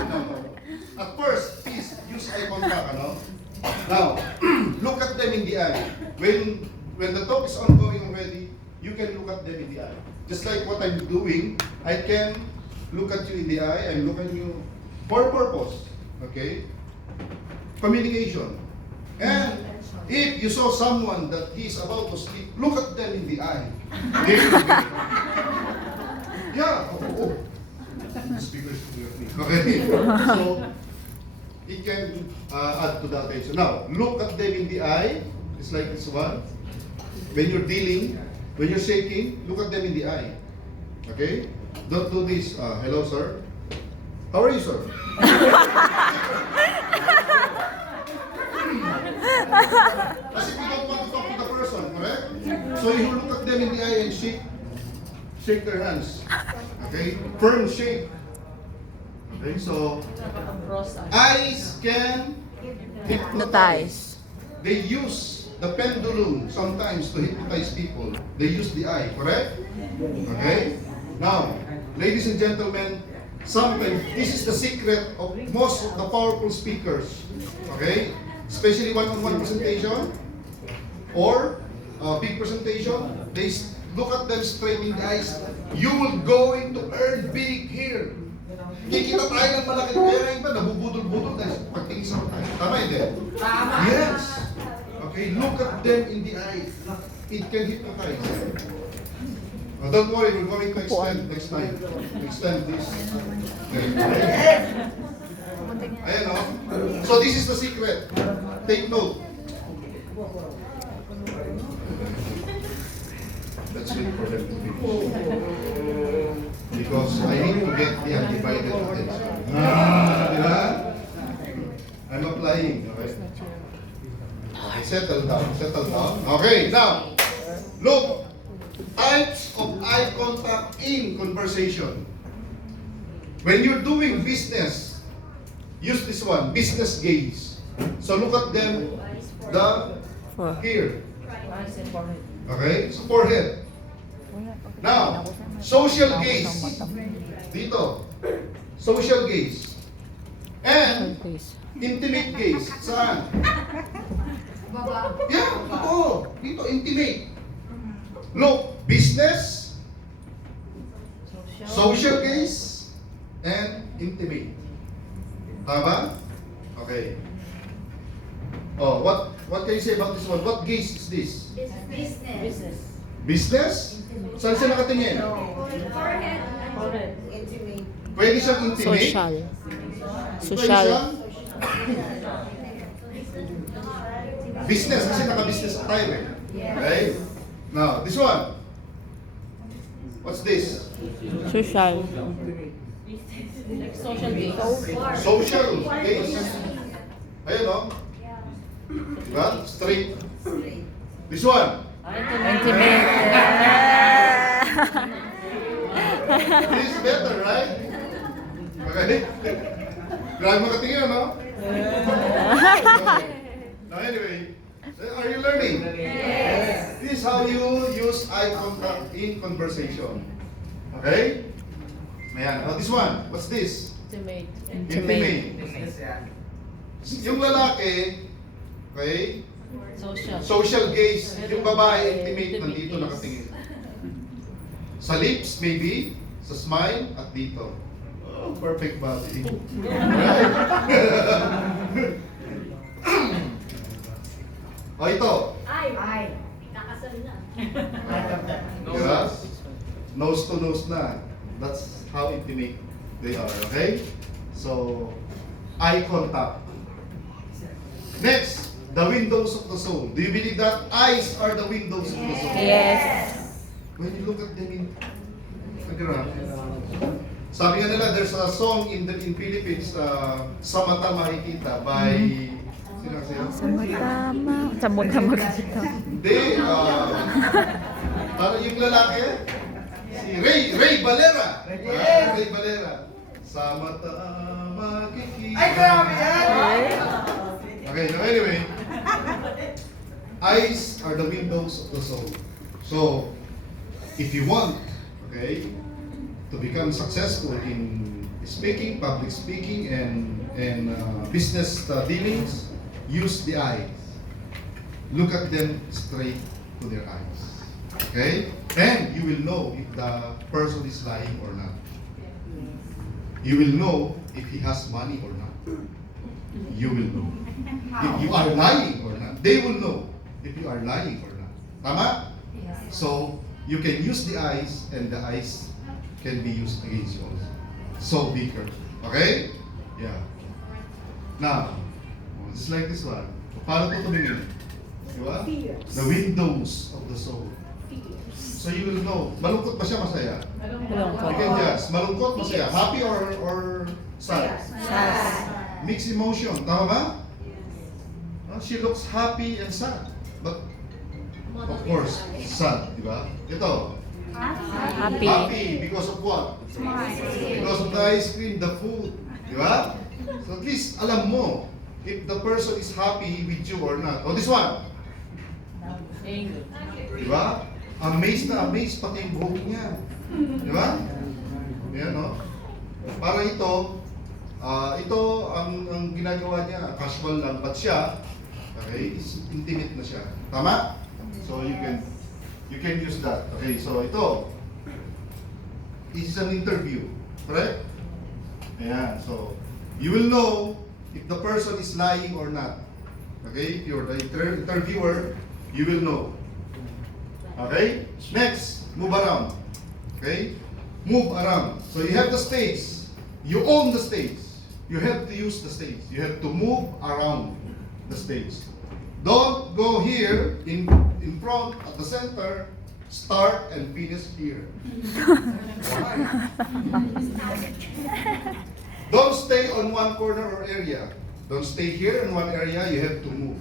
No. At first, please use eye contact, ano? Now, look at them in the eye. When the talk is ongoing already, you can look at them in the eye. Just like what I'm doing, I can look at you in the eye. I'm looking at you for a purpose. Okay? Communication. And if you saw someone that he is about to sleep, look at them in the eye. Yeah. Oh. The speaker is looking at me. Okay. So, it can add to the attention. Now, look at them in the eye. It's like this one. When you're dealing, when you're shaking, look at them in the eye. Okay? Don't do this. Hello, sir. How are you, sir? As if you don't want to talk to the person, correct? So you look at them in the eye and shake their hands. Okay? Firm shake. Okay, so eyes can hypnotize. They use the pendulum sometimes to hypnotize people. They use the eye, correct? Okay? Now, ladies and gentlemen, Sometimes, this is the secret of most of the powerful speakers. Okay? Especially one-on-one presentation or big presentation. They look at them straight in the eyes. You will going to earn big here. Kikita tayo ng malaki. Kaya nga iba, nabubudol-budol dahil pagtingin sa tayo. Tama hindi? Tama. Yes. Okay, look at them in the eyes. It can hypnotize. Don't worry, we're going to extend next time. Extend this. Okay. Ayan o. So this is the secret. Take note. Let's wait for them to finish. Because I need to get the undivided attention. Diba? I'm applying. Okay? Okay, settle down. Settle down. Okay, now, look. Types of eye contact in conversation. When you're doing business, use this one, business gaze. So look at them, here. Okay, so forehead. Now, social gaze. Dito. Social gaze. And intimate gaze. Saan? Yeah, oo. Dito, intimate. Look, business, social gaze, and intimate. Tama? Okay. Oh, what can you say about this one? What gaze is this? Business. Business? Saan siya nakatingin? Forehead. Pwede siyang intimate? Social. Pwede Social. siyang business, kasi naka-business attire eh. Okay? Now, this one. What's this? Social. Social gaze. Social gaze. Ayun o. Diba? Straight. This one. Intimate. This is better, right? Okay? Grabe makatingin, no? Now anyway, are you learning? Yes. This is how you use eye contact in conversation. Okay? Ayan. Oh, this one. What's this? Intimate. Intimate. Business yan. Yung lalaki, okay? Social. Social gaze. Yung babae, intimate, nandito nakatingin. Sa lips, maybe. Sa smile, at dito. Oh, perfect body. Right? Oh, ito. Ay. Kakasal na. Diba? Nose to nose na. That's how intimate they are, okay? So, eye contact. Next, the windows of the soul. Do you believe that eyes are the windows of the soul? Yes. When you look at them in... Sabi nga nila, there's a song in Philippines, Sa Mata Makikita by... Sino kasi yun? Sa mata magkita. Hindi, parang yung lalaki, si Ray Valera. Ray Valera. Sa mata makikita. Ay, grabe yan! Okay, now anyway, eyes are the windows of the soul. So, if you want, okay, to become successful in speaking, public speaking, and business dealings, use the eyes. Look at them straight to their eyes. Okay? And you will know if the person is lying or not. You will know if he has money or not. You will know. If you are lying or not. They will know if you are lying or not. Tama? So, you can use the eyes, and the eyes can be used against you also. So be careful. Okay? Yeah. Now, just like this one. Paano ito tumingin? Diba? The windows of the soul. So you will know. Malungkot ba siya, masaya? You can just. Malungkot, masaya. Happy or sad? Mixed emotion. Tama ba? She looks happy and sad. But, of course, sad. Diba? Ito. Happy. Happy because of what? Because of the ice cream, the food. Diba? So at least alam mo if the person is happy with you or not. Oh, this one. Diba? Amazed na amazed pati yung buhok niya. Diba? Yan, no? Para ito ang ginagawa niya, casual lang, but siya, okay, is intimate na siya. Tama? So you can use that. Okay, so ito, this is an interview, correct? Ayan, so you will know if the person is lying or not. Okay, if you're the interviewer, you will know. Okay, next, move around. Okay, move around. So you have the stage. You own the stage. You have to use the stage. You have to move around the stage. Don't go here in front at the center. Start and finish here. Why? Don't stay on one corner or area. Don't stay here in one area. You have to move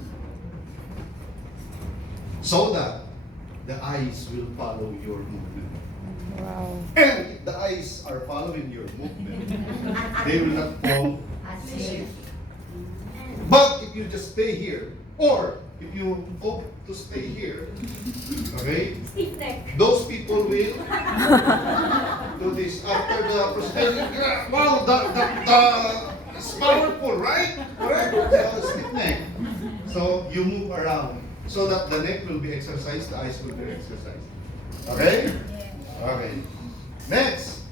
so that the eyes will follow your movement. Wow. And if the eyes are following your movement, they will not fall asleep. But if you just stay here, or if you hope to stay here, okay, those people will do this after the presentation. Wow, it's powerful, right? Correct? Stiff neck. So you move around so that the neck will be exercised, the eyes will be exercised. Okay? Okay. Next,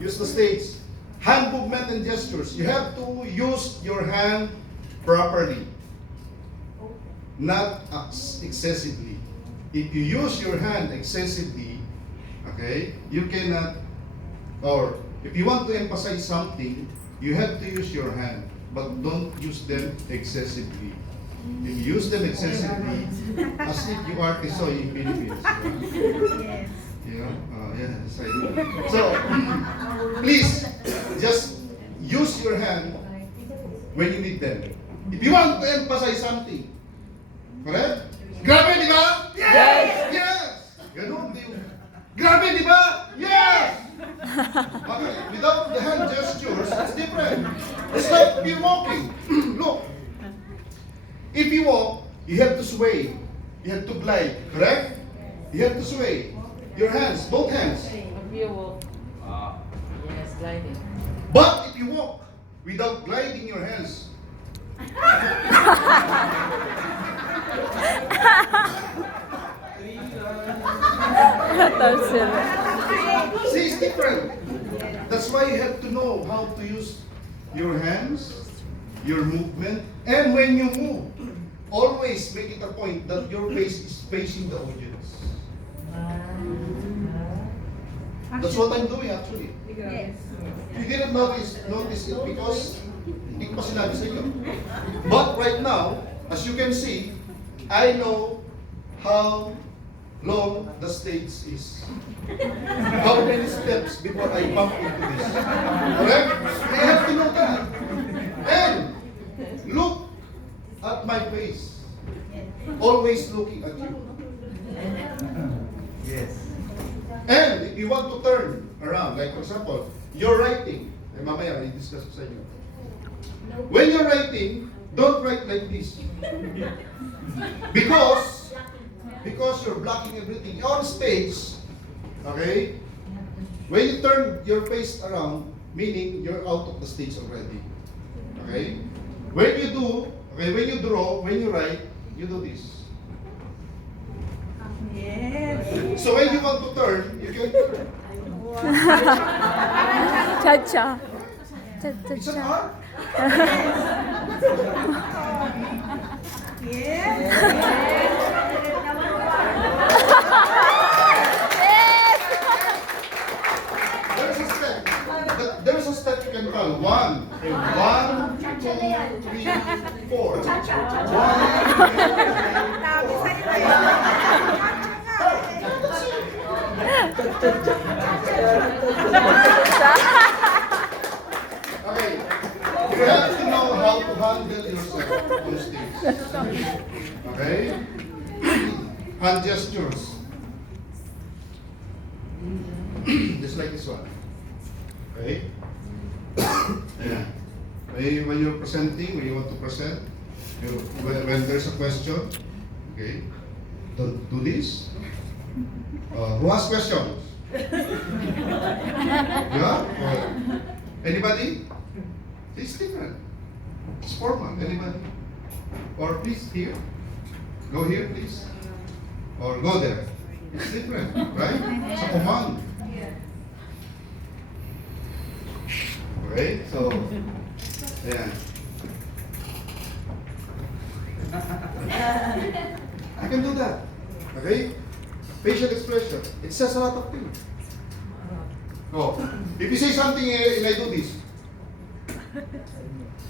use the stage. Hand movement and gestures. You have to use your hand properly, not excessively. If you use your hand excessively, okay, you cannot, or if you want to emphasize something, you have to use your hand, but don't use them excessively. If you use them excessively, as if you are Tisoy in Philippines. Yes. You know? Yes, I do. So, please, just use your hand when you need them. If you want to emphasize something, correct? Grabe, di ba? Yes! Yes! Ganun, di ba? Grabe, di ba? Yes! Okay, without the hand gestures, it's different. It's like you're walking. Look. If you walk, you have to sway. You have to glide, correct? You have to sway. Your hands, both hands. If you walk, yes, gliding. But if you walk without gliding your hands, see, it's different. That's why you have to know how to use your hands, your movement, and when you move, always make it a point that your face is facing the audience. That's what I'm doing actually. Yes. You didn't notice it because hindi ko pa sinabi sa inyo. But right now, as you can see, I know how long the stage is. How many steps before I bump into this. Correct? I have to know that. And look at my face. Always looking at you. Yes. And if you want to turn around, like for example, you're writing. Mamaya, i-discuss ko sa inyo. When you're writing, don't write like this. Because you're blocking everything. On stage, okay, when you turn your face around, meaning you're out of the stage already. Okay? When you draw, when you write, you do this. Yes. So when you want to turn, you can turn. Cha-cha. It's an Cha-cha-cha. art. Yes. There's a step you can follow. 1, 2, 3, 4. 1, 2, 3, 4. Sabi sa'yo na yun. Okay. You have to know how to handle yourself on stage. Okay? Hand gestures. Just like this one. Okay? Yeah. When you're presenting, when you want to present, when there's a question, okay, don't do this. Who has questions? Yeah? Or anybody? It's different. It's formal. Anybody? Or please here. Go here, please. Or go there. It's different, right? It's a command. Okay? So, yeah. I can do that. Okay? Facial expression. It says a lot of things. Oh, if you say something and I do this,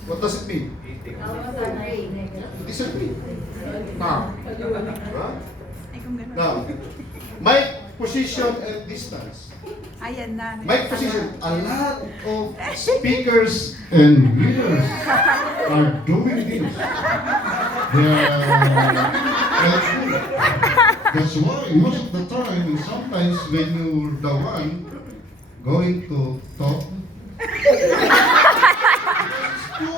what does it mean? Disagree. Now, right? Ay, kung ganun. Now, mic position and distance. Ayan na. Mic position. A lot of speakers and viewers are doing this. That's why most of the time, and sometimes when you're the one going to talk, it's too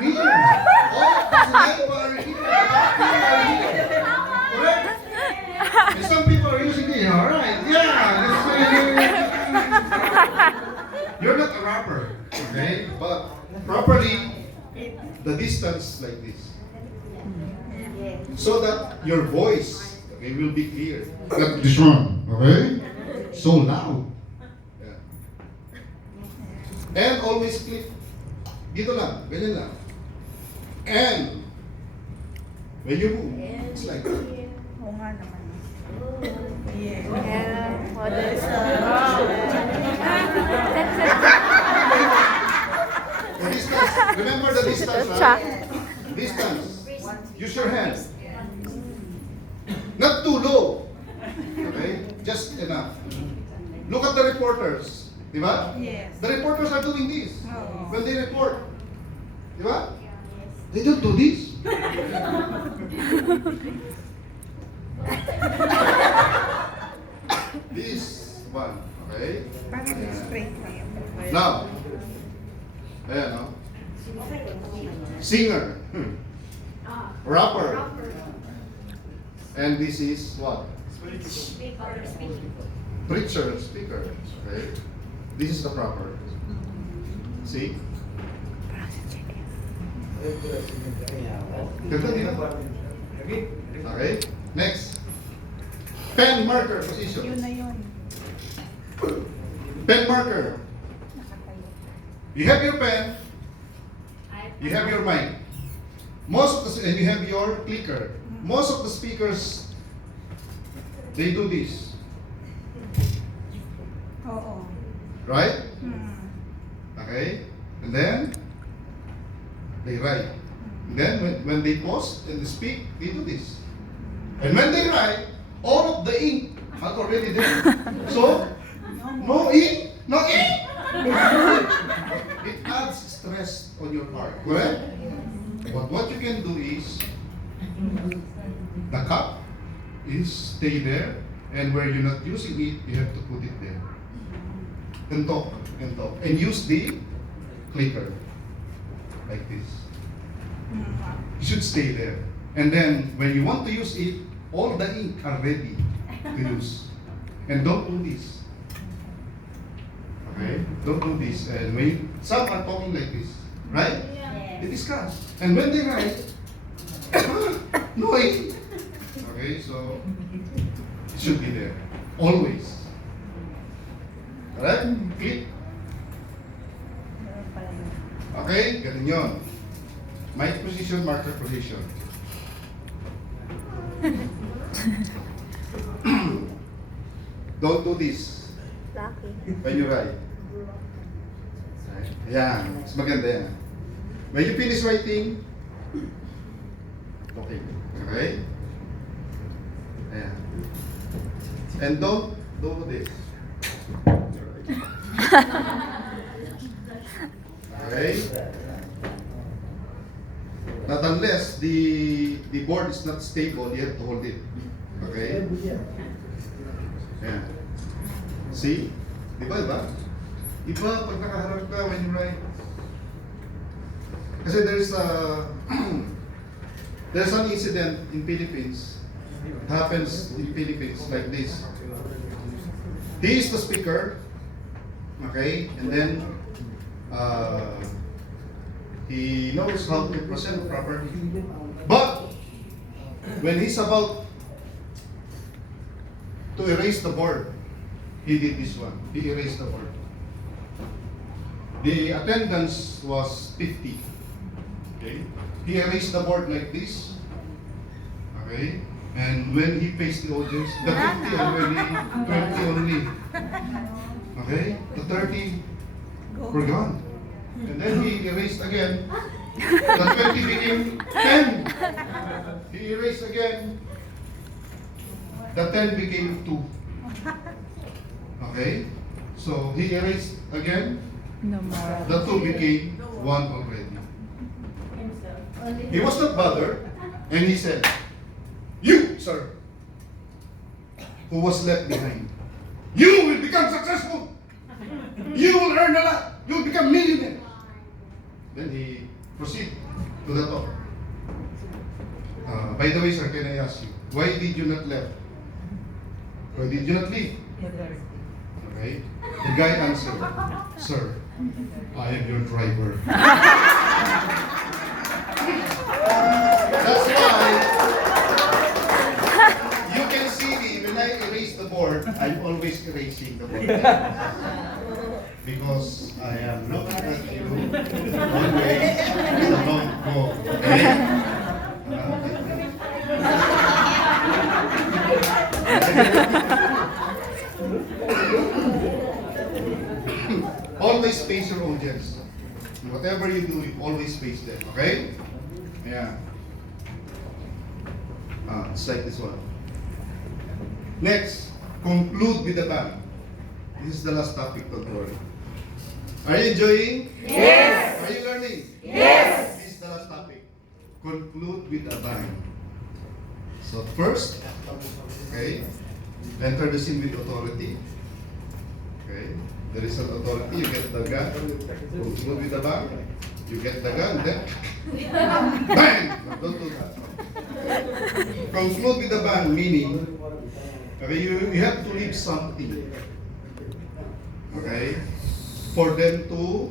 near. All of the people are here. Correct? And some people are using it. All right, yeah. You're not a rapper, okay? But properly, the distance like this, so that your voice, okay, will be clear. Like this one, okay? So loud. Yeah. And always click. Dito lang, ganyan lang. And when you move, it's like that. Oo nga naman. Yeah. The distance. Remember the distance, right? Distance. Use your hands. Not too low. Okay? Just enough. Look at the reporters. Di ba? Yes. The reporters are doing this. Oo. When they report. Di ba? They don't do this. This one. Okay? Parang straight na yun. Now. Ayan, no? Singer. Rapper. And this is what? Preacher, speaker. Okay? This is the proper. See? Ganda din ako. Okay? Next. Pen marker position. Yun na yun. Pen marker. You have your pen. You have your mic. Most of the, and you have your clicker. Most of the speakers, they do this, Oo. right? Hmm. Okay, and then they write. And then when they post and they speak, they do this. And when they write, all of the ink are already there. So no ink, no ink. It adds stress on your part, correct? But what you can do is, the cup is stay there, and where you're not using it, you have to put it there. And talk, and talk. And use the clicker, like this. You should stay there. And then, when you want to use it, all the ink are ready to use. And don't do this. Okay? Don't do this. And when some are talking like this, right? They discuss. And when they write, no ink. Okay, so it should be there. Always. Alright? Click. Okay, ganun yun. Mic position, marker position. Don't do this when you write. Ayan, mas maganda yan. When you finish writing, okay. Okay? Ayan. And don't do this. Okay? Not unless the board is not stable, you have to hold it. Okay? Ayan. See? Diba, diba? Iba pag nakaharap ka when you write. Kasi there's an incident in Philippines. It happens in Philippines like this. He is the speaker. Okay, and then he knows how to present properly. But when he's about to erase the board, he did this one. He erased the board. The attendance was 50. Okay, he erased the board like this. Okay, and when he faced the audience, the 50 already, 20 only. Okay, the 30 were gone. And then he erased again. The 20 became 10. He erased again. The 10 became 2. Okay, so he erased again. No more. The 2 became 1 already. He was not bothered, and he said, "You, sir, who was left behind, you will become successful. You will earn a lot. You will become millionaire." Then he proceeded to the top. By the way, sir, can I ask you, why did you not left? Why did you not leave? Okay. The guy answered, "Sir, I am your driver." That's why you can see me when I erase the board, I'm always erasing the board. Because I am looking at you always as a long go. Always face your audience. Whatever you do, you always face them. Okay? Yeah. It's like this one. Next, conclude with the bang. This is the last topic, don't worry. Are you enjoying? Yes. Are you learning? Yes. This is the last topic. Conclude with a bang. So first, okay, enter the scene with authority. Okay, there is an authority, you get the gun. Conclude with a bang. You get the gun, then bang! No, don't do that. Conclude with a bang, meaning, okay, you have to leave something. Okay? For them to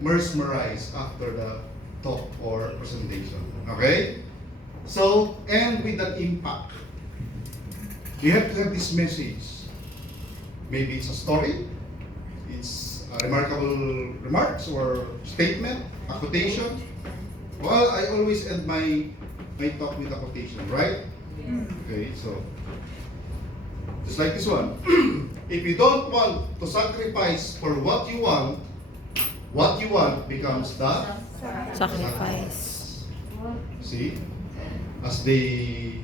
mesmerize after the talk or presentation. Okay? So, end with an impact. You have to have this message. Maybe it's a story, it's a remarkable remarks or statement, a quotation. Well, I always end my talk with a quotation, right? Okay, so just like this one. If you don't want to sacrifice for what you want becomes the Sacrifice. See? As they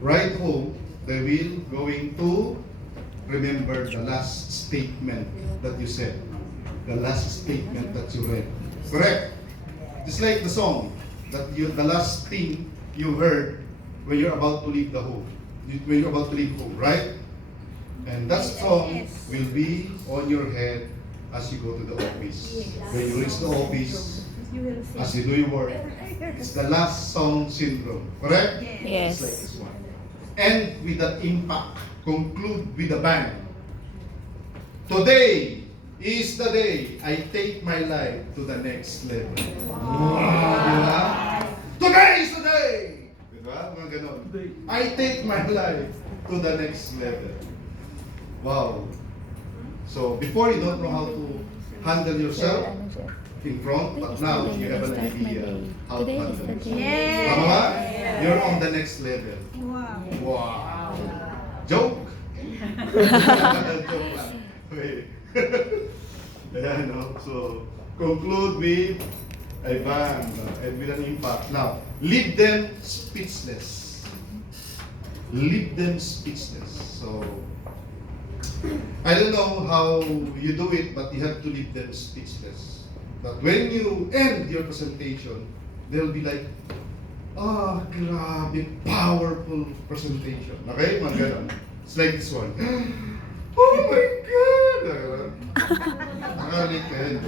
ride home, they will going to remember the last statement that you said. The last statement that you read. Correct? Just like the song, the last thing you heard when you're about to leave the home. When you're about to leave home, right? And that song will be on your head as you go to the office. When you reach the office, as you do your work, it's the last song syndrome. Correct? Yes. It's like this one. End with an impact. Conclude with a bang. Today is the day I take my life to the next level. Wow! Diba? Today is the day! Diba? Mga ganon. I take my life to the next level. Wow. So, before you don't know how to handle yourself in front, but now you have an idea how to Today is handle the yourself. day. Tama ba? You're on the next level. Wow. Wow. Joke. Joke lang. Okay. Ayan, no? So, conclude with a bang and with an impact. Now, leave them speechless. Leave them speechless. So, I don't know how you do it, but you have to leave them speechless. But when you end your presentation, they'll be like, "Ah, grabe, powerful presentation." Okay? Mga ganon. It's like this one. Oh my God! Nakarinig ka yun.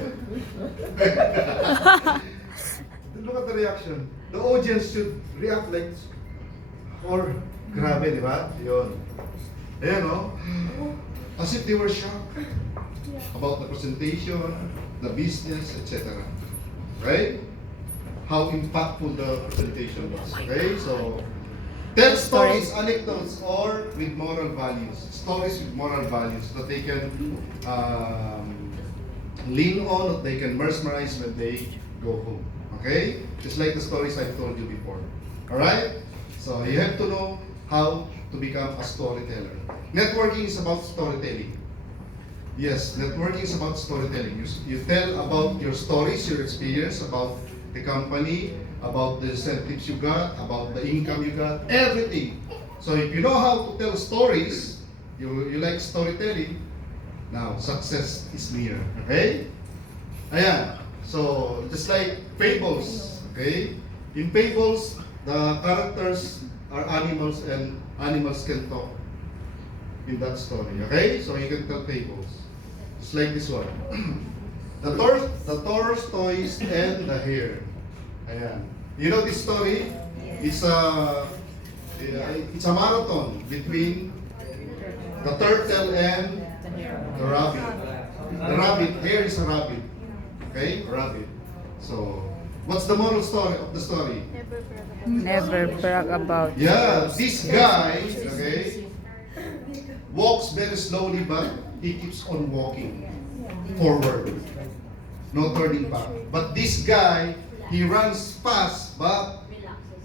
Look at the reaction. The audience should react like, or grabe, di ba? Yun. Ayan, no? as if they were shocked about the presentation, the business, etc. Right? How impactful the presentation was. Okay, so tell stories, anecdotes, or with moral values. Stories with moral values that they can lean on, that they can mesmerize when they go home. Okay? Just like the stories I've told you before. Alright? So you have to know how to become a storyteller. Networking is about storytelling. Yes, networking is about storytelling. You tell about your stories, your experience, about the company, about the incentives you got, about the income you got, everything. So if you know how to tell stories, you like storytelling, now success is near. Okay? Ayan. So just like fables, okay? In fables, the characters are animals and animals can talk in that story. Okay? So you can tell fables. Just like this one. The tortoise, and the hare. Ayan. You know this story? It's a marathon between the turtle and the rabbit. The rabbit, hare is a rabbit. Okay? A rabbit. So, what's the moral story of the story? Never brag about. Yeah, this guy, okay, walks very slowly, but he keeps on walking forward. No turning back. But this guy, he runs fast, but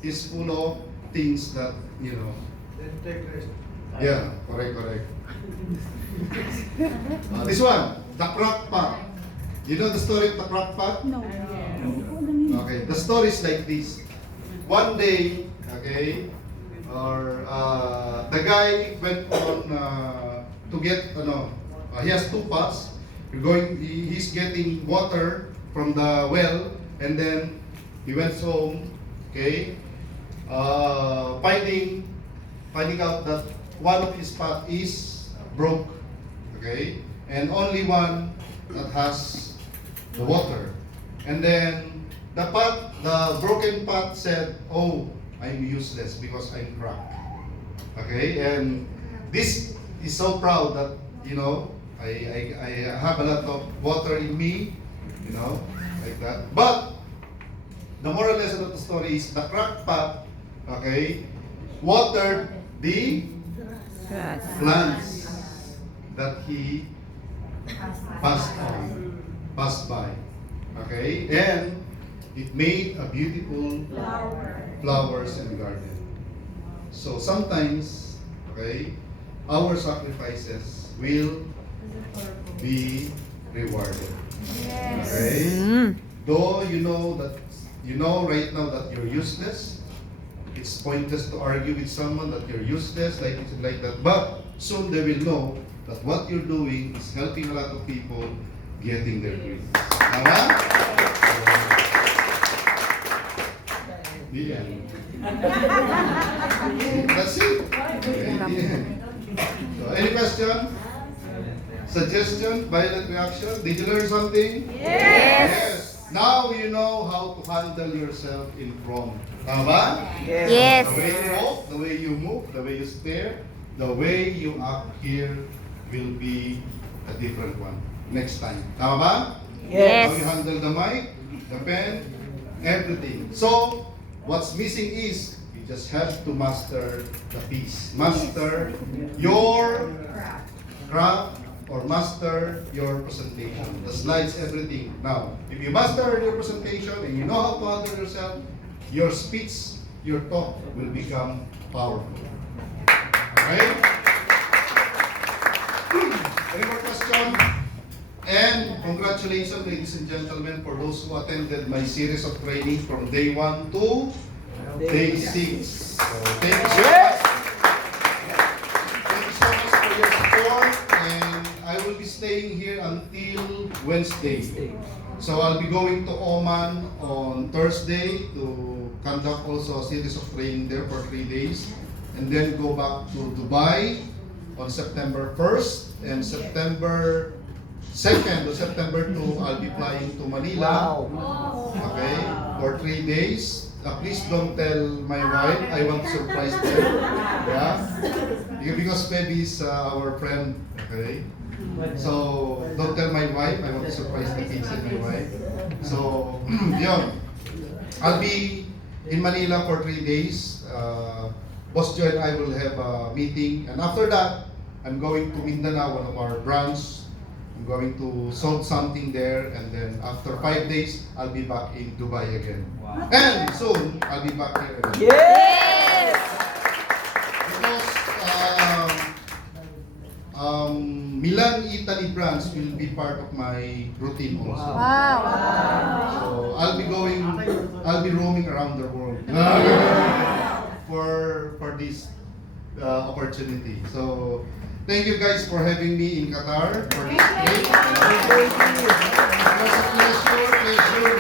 he's full of things that, you know. Yeah, correct. This one, the crock pot. You know the story of the crock pot? No. Okay, the story is like this. One day, okay, the guy went on to get, he has two pots. He's getting water from the well, and then he went home, okay, finding out that one of his pot is broke, okay, and only one that has the water. And then the broken pot said, "Oh, I'm useless because I'm cracked." Okay, and this is so proud that, you know, I have a lot of water in me, you know, like that. But the moral lesson of the story is the cracked pot, okay, watered the Yes. plants that he passed by. Okay, and it made a beautiful flowers and garden. So sometimes, okay, our sacrifices will be rewarded. Okay? Though you know right now that you're useless, it's pointless to argue with someone that you're useless, like that. But soon they will know that what you're doing is helping a lot of people getting their dreams. Tama? The end. That's it. Okay, the end. So, any question? Suggestion? Violent reaction? Did you learn something? Yes. Now you know how to handle yourself in prom. Tama? Yes. The way you walk, the way you move, the way you stare, the way you act here will be a different one next time. Tama ba? Yes. How you handle the mic, the pen, everything. So, what's missing is you just have to master the piece. Master your craft or master your presentation. The slides, everything. Now, if you master your presentation and you know how to handle yourself, your speech, your talk will become powerful. Okay? Any more questions? And congratulations, ladies and gentlemen, for those who attended my series of training from day 1 to day 6. So, thank you so much. Thank you so much for your support. And I will be staying here until Wednesday. So I'll be going to Oman on Thursday to conduct also a series of training there for 3 days. And then go back to Dubai on September 1st and September 2nd to September 2, I'll be flying to Manila. Okay, for 3 days. please don't tell my wife. I want to surprise them. Yeah, because maybe is our friend. Okay. So don't tell my wife. I want to surprise the kids and my wife. So yun. I'll be in Manila for 3 days. Boss Joe and I will have a meeting, and after that, I'm going to Mindanao, one of our branch. I'm going to solve something there, and then after 5 days, I'll be back in Dubai again. Wow. And soon, I'll be back here again. Yes! Because Milan, Italy branch will be part of my routine also. Wow. So I'll be roaming around the world for this opportunity. So thank you guys for having me in Qatar for this trip. It was a pleasure